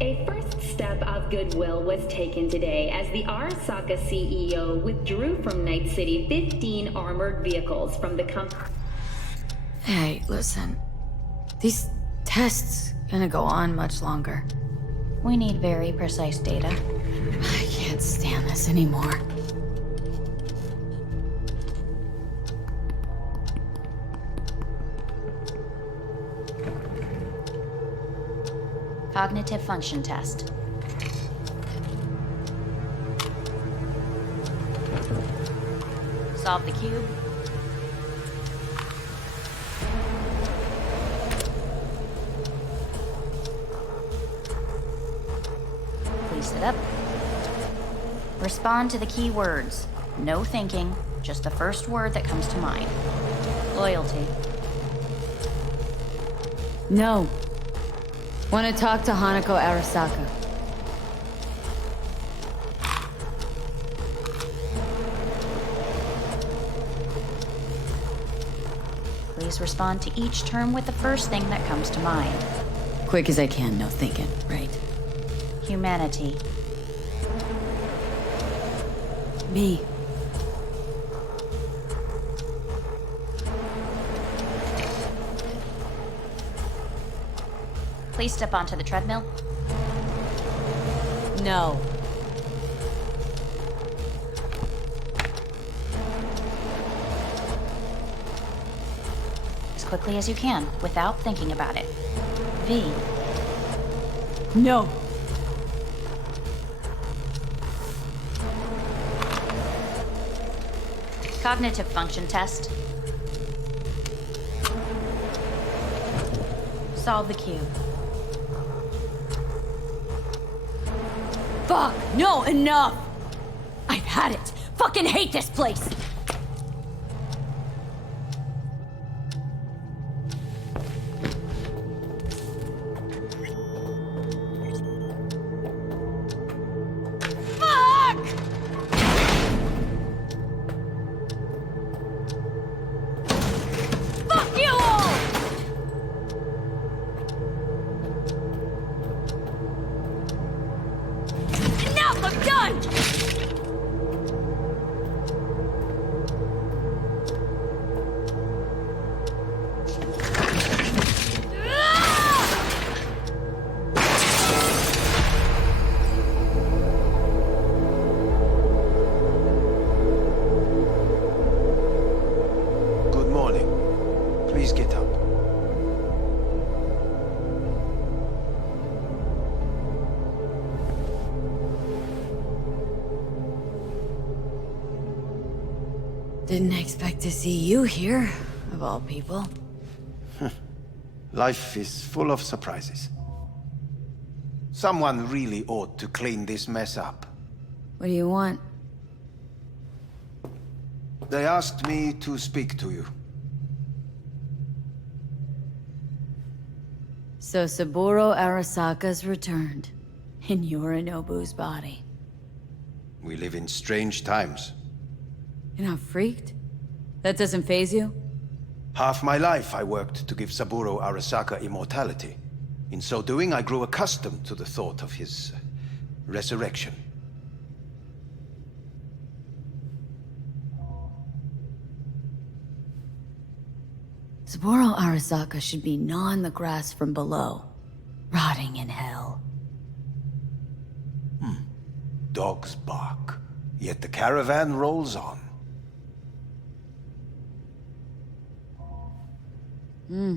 A first step of goodwill was taken today as the Arasaka CEO withdrew from Night City 15 armored vehicles from the company. Hey, listen. These tests gonna go on much longer. We need very precise data. I can't stand this anymore. Cognitive function test. Solve the cube. Please sit up. Respond to the key words. No thinking, just the first word that comes to mind. Loyalty. No. Want to talk to Hanako Arasaka. Please respond to each term with the first thing that comes to mind. Quick as I can, no thinking, right? Humanity. Me. Please step onto the treadmill. No. As quickly as you can, without thinking about it. V. No. Cognitive function test. Solve the cube. Fuck! No, enough! I've had it! Fucking hate this place! Didn't expect to see you here, of all people. Life is full of surprises. Someone really ought to clean this mess up. What do you want? They asked me to speak to you. So Saburo Arasaka's returned, in Yorinobu's body. We live in strange times. You're not freaked? That doesn't faze you? Half my life I worked to give Saburo Arasaka immortality. In so doing, I grew accustomed to the thought of his resurrection. Saburo Arasaka should be gnawing the grass from below, rotting in hell. Dogs bark, yet the caravan rolls on.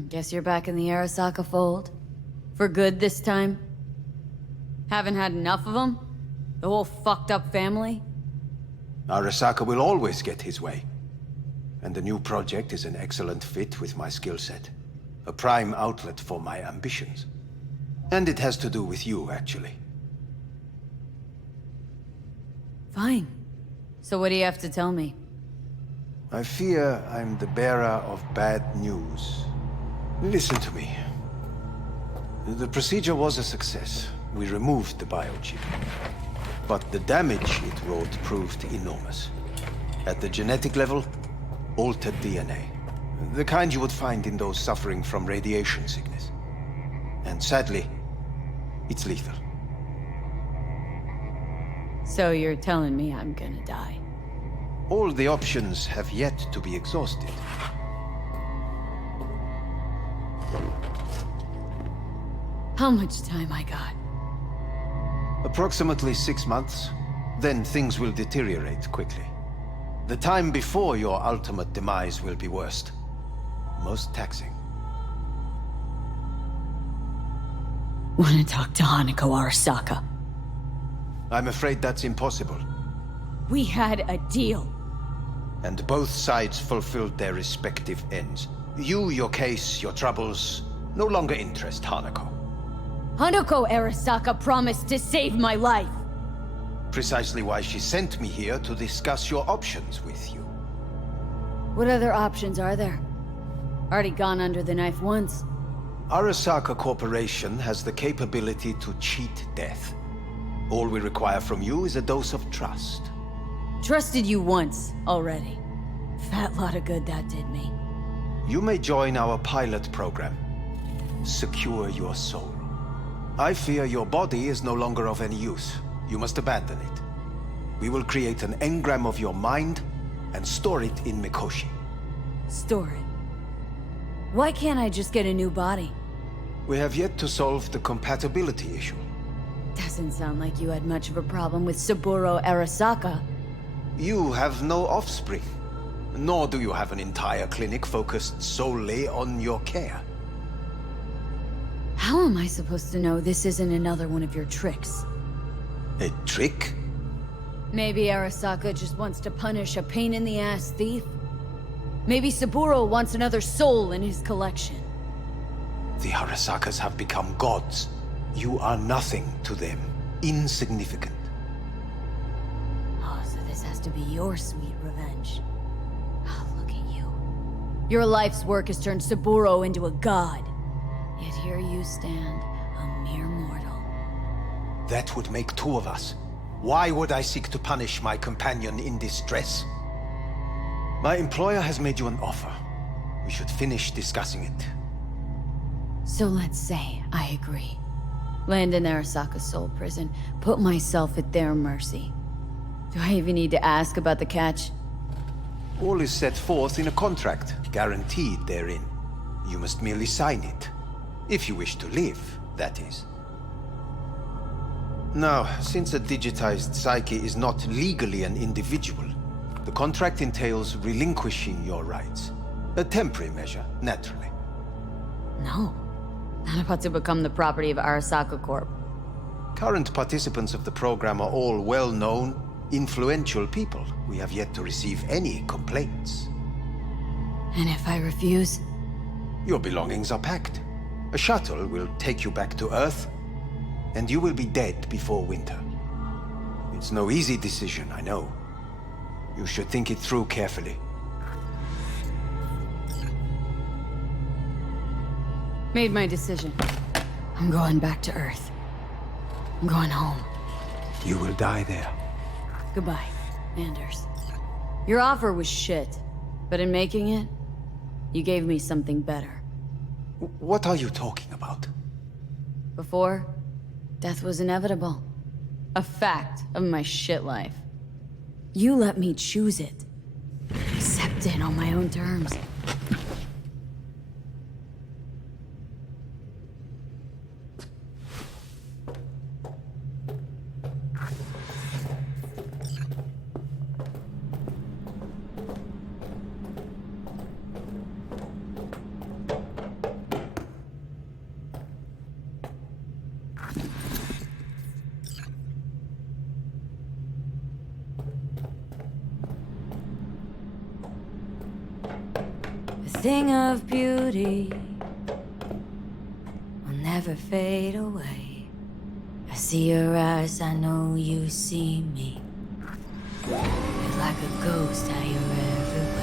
Guess you're back in the Arasaka fold? For good this time? Haven't had enough of them? The whole fucked up family? Arasaka will always get his way. And the new project is an excellent fit with my skill set. A prime outlet for my ambitions. And it has to do with you, actually. Fine. So what do you have to tell me? I fear I'm the bearer of bad news. Listen to me. The procedure was a success. We removed the biochip. But the damage it wrought proved enormous. At the genetic level, altered DNA. The kind you would find in those suffering from radiation sickness. And sadly, it's lethal. So you're telling me I'm gonna die? All the options have yet to be exhausted. How much time I got? Approximately 6 months. Then things will deteriorate quickly. The time before your ultimate demise will be worst. Most taxing. Wanna talk to Hanako Arasaka? I'm afraid that's impossible. We had a deal. And both sides fulfilled their respective ends. You, your case, your troubles, no longer interest Hanako. Hanako Arasaka promised to save my life. Precisely why she sent me here to discuss your options with you. What other options are there? Already gone under the knife once. Arasaka Corporation has the capability to cheat death. All we require from you is a dose of trust. Trusted you once, already. Fat lot of good that did me. You may join our pilot program. Secure your soul. I fear your body is no longer of any use. You must abandon it. We will create an engram of your mind and store it in Mikoshi. Store it? Why can't I just get a new body? We have yet to solve the compatibility issue. Doesn't sound like you had much of a problem with Saburo Arasaka. You have no offspring. Nor do you have an entire clinic focused solely on your care. How am I supposed to know this isn't another one of your tricks? A trick? Maybe Arasaka just wants to punish a pain-in-the-ass thief? Maybe Saburo wants another soul in his collection. The Arasakas have become gods. You are nothing to them. Insignificant. has to be your sweet revenge. Oh, look at you. Your life's work has turned Saburo into a god. Yet here you stand, a mere mortal. That would make two of us. Why would I seek to punish my companion in distress? My employer has made you an offer. We should finish discussing it. So let's say I agree. Land in Arasaka's soul prison, put myself at their mercy. Do I even need to ask about the catch? All is set forth in a contract, guaranteed therein. You must merely sign it. If you wish to live, that is. Now, since a digitized psyche is not legally an individual, the contract entails relinquishing your rights. A temporary measure, naturally. No. Not about to become the property of Arasaka Corp. Current participants of the program are all well-known, influential people. We have yet to receive any complaints. And if I refuse? Your belongings are packed. A shuttle will take you back to Earth, and you will be dead before winter. It's no easy decision, I know. You should think it through carefully. Made my decision. I'm going back to Earth. I'm going home. You will die there. Goodbye, Anders. Your offer was shit, but in making it, you gave me something better. What are you talking about? Before, death was inevitable. A fact of my shit life. You let me choose it. Accept it on my own terms. Thing of beauty will never fade away. I see your eyes, I know you see me. You're like a ghost, how you're everywhere.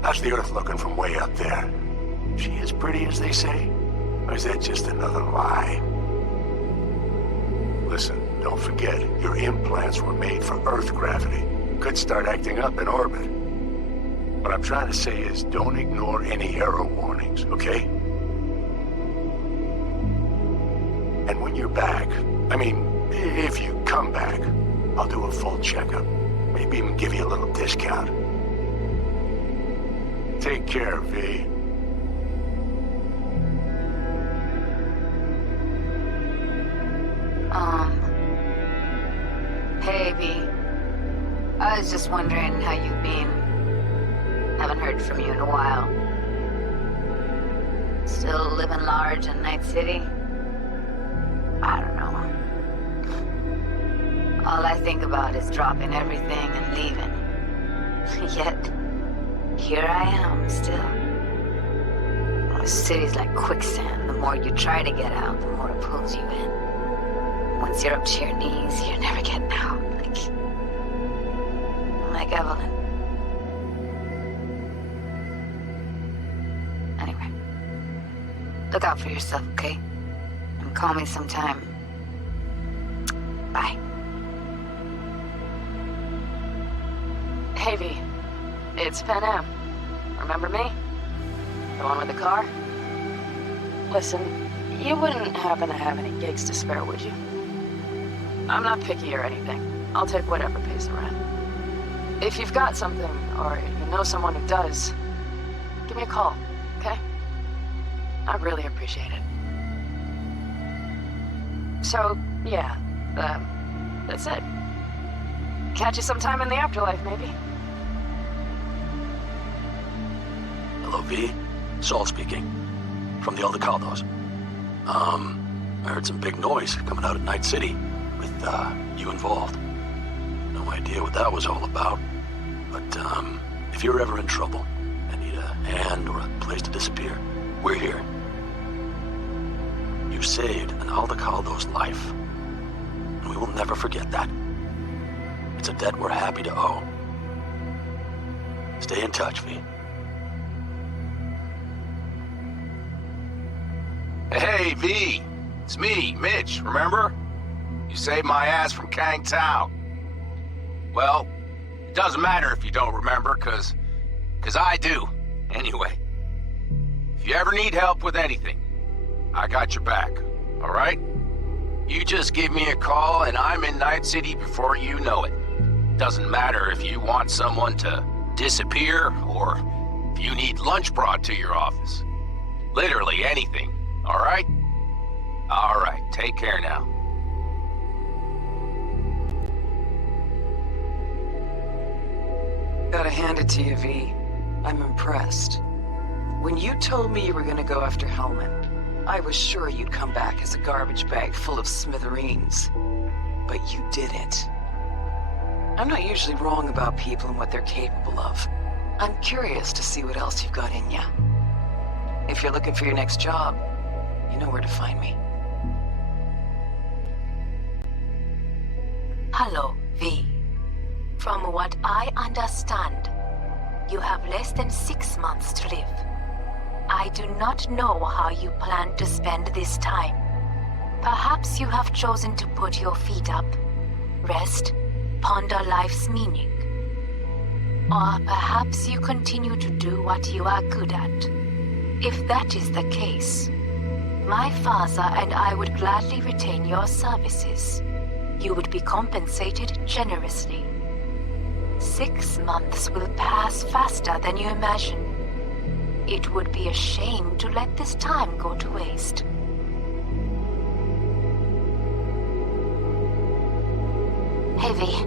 How's the Earth looking from way up there? She as pretty as they say? Or is that just another lie? Listen, don't forget, your implants were made for Earth gravity. Could start acting up in orbit. What I'm trying to say is, don't ignore any error warnings, okay? And when you're back, I mean, if you come back, I'll do a full checkup. Maybe even give you a little discount. Take care, V. Hey, V. I was just wondering how you've been. Haven't heard from you in a while. Still living large in Night City? I don't know. All I think about is dropping everything and leaving. Yet, here I am still. The city's like quicksand. The more you try to get out, the more it pulls you in. Once you're up to your knees, you're never getting out. Like Evelyn. Anyway, look out for yourself, okay? And call me sometime. Bye. Hey, V. It's Pan Am. Remember me? The one with the car? Listen, you wouldn't happen to have any gigs to spare, would you? I'm not picky or anything. I'll take whatever pays the rent. If you've got something, or you know someone who does, give me a call, okay? I'd really appreciate it. So, yeah, that's it. Catch you sometime in the afterlife, maybe. Hello, V. Saul speaking. From the Aldecaldos. I heard some big noise coming out of Night City with, you involved. No idea what that was all about. But, if you're ever in trouble and need a hand or a place to disappear, we're here. You saved an Aldecaldo's life. And we will never forget that. It's a debt we're happy to owe. Stay in touch, V. Hey, V. It's me, Mitch, remember? You saved my ass from Kang Tao. Well, it doesn't matter if you don't remember, cause I do. Anyway, if you ever need help with anything, I got your back, all right? You just give me a call and I'm in Night City before you know it. Doesn't matter if you want someone to disappear or if you need lunch brought to your office. Literally anything, all right? All right, take care now. Gotta hand it to you, V. I'm impressed. When you told me you were gonna go after Hellman, I was sure you'd come back as a garbage bag full of smithereens. But you didn't. I'm not usually wrong about people and what they're capable of. I'm curious to see what else you've got in ya. If you're looking for your next job, you know where to find me. Hello, V. From what I understand, you have less than 6 months to live. I do not know how you plan to spend this time. Perhaps you have chosen to put your feet up, rest, ponder life's meaning. Or perhaps you continue to do what you are good at. If that is the case, my father and I would gladly retain your services. You would be compensated generously. 6 months will pass faster than you imagine. It would be a shame to let this time go to waste. Hey, V.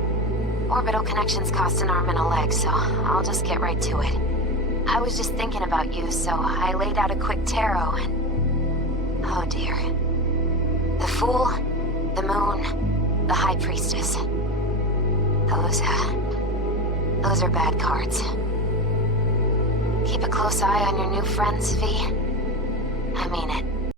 Orbital connections cost an arm and a leg, so I'll just get right to it. I was just thinking about you, so I laid out a quick tarot and... oh dear. The Fool, the Moon, the High Priestess. Those are bad cards. Keep a close eye on your new friends, V. I mean it.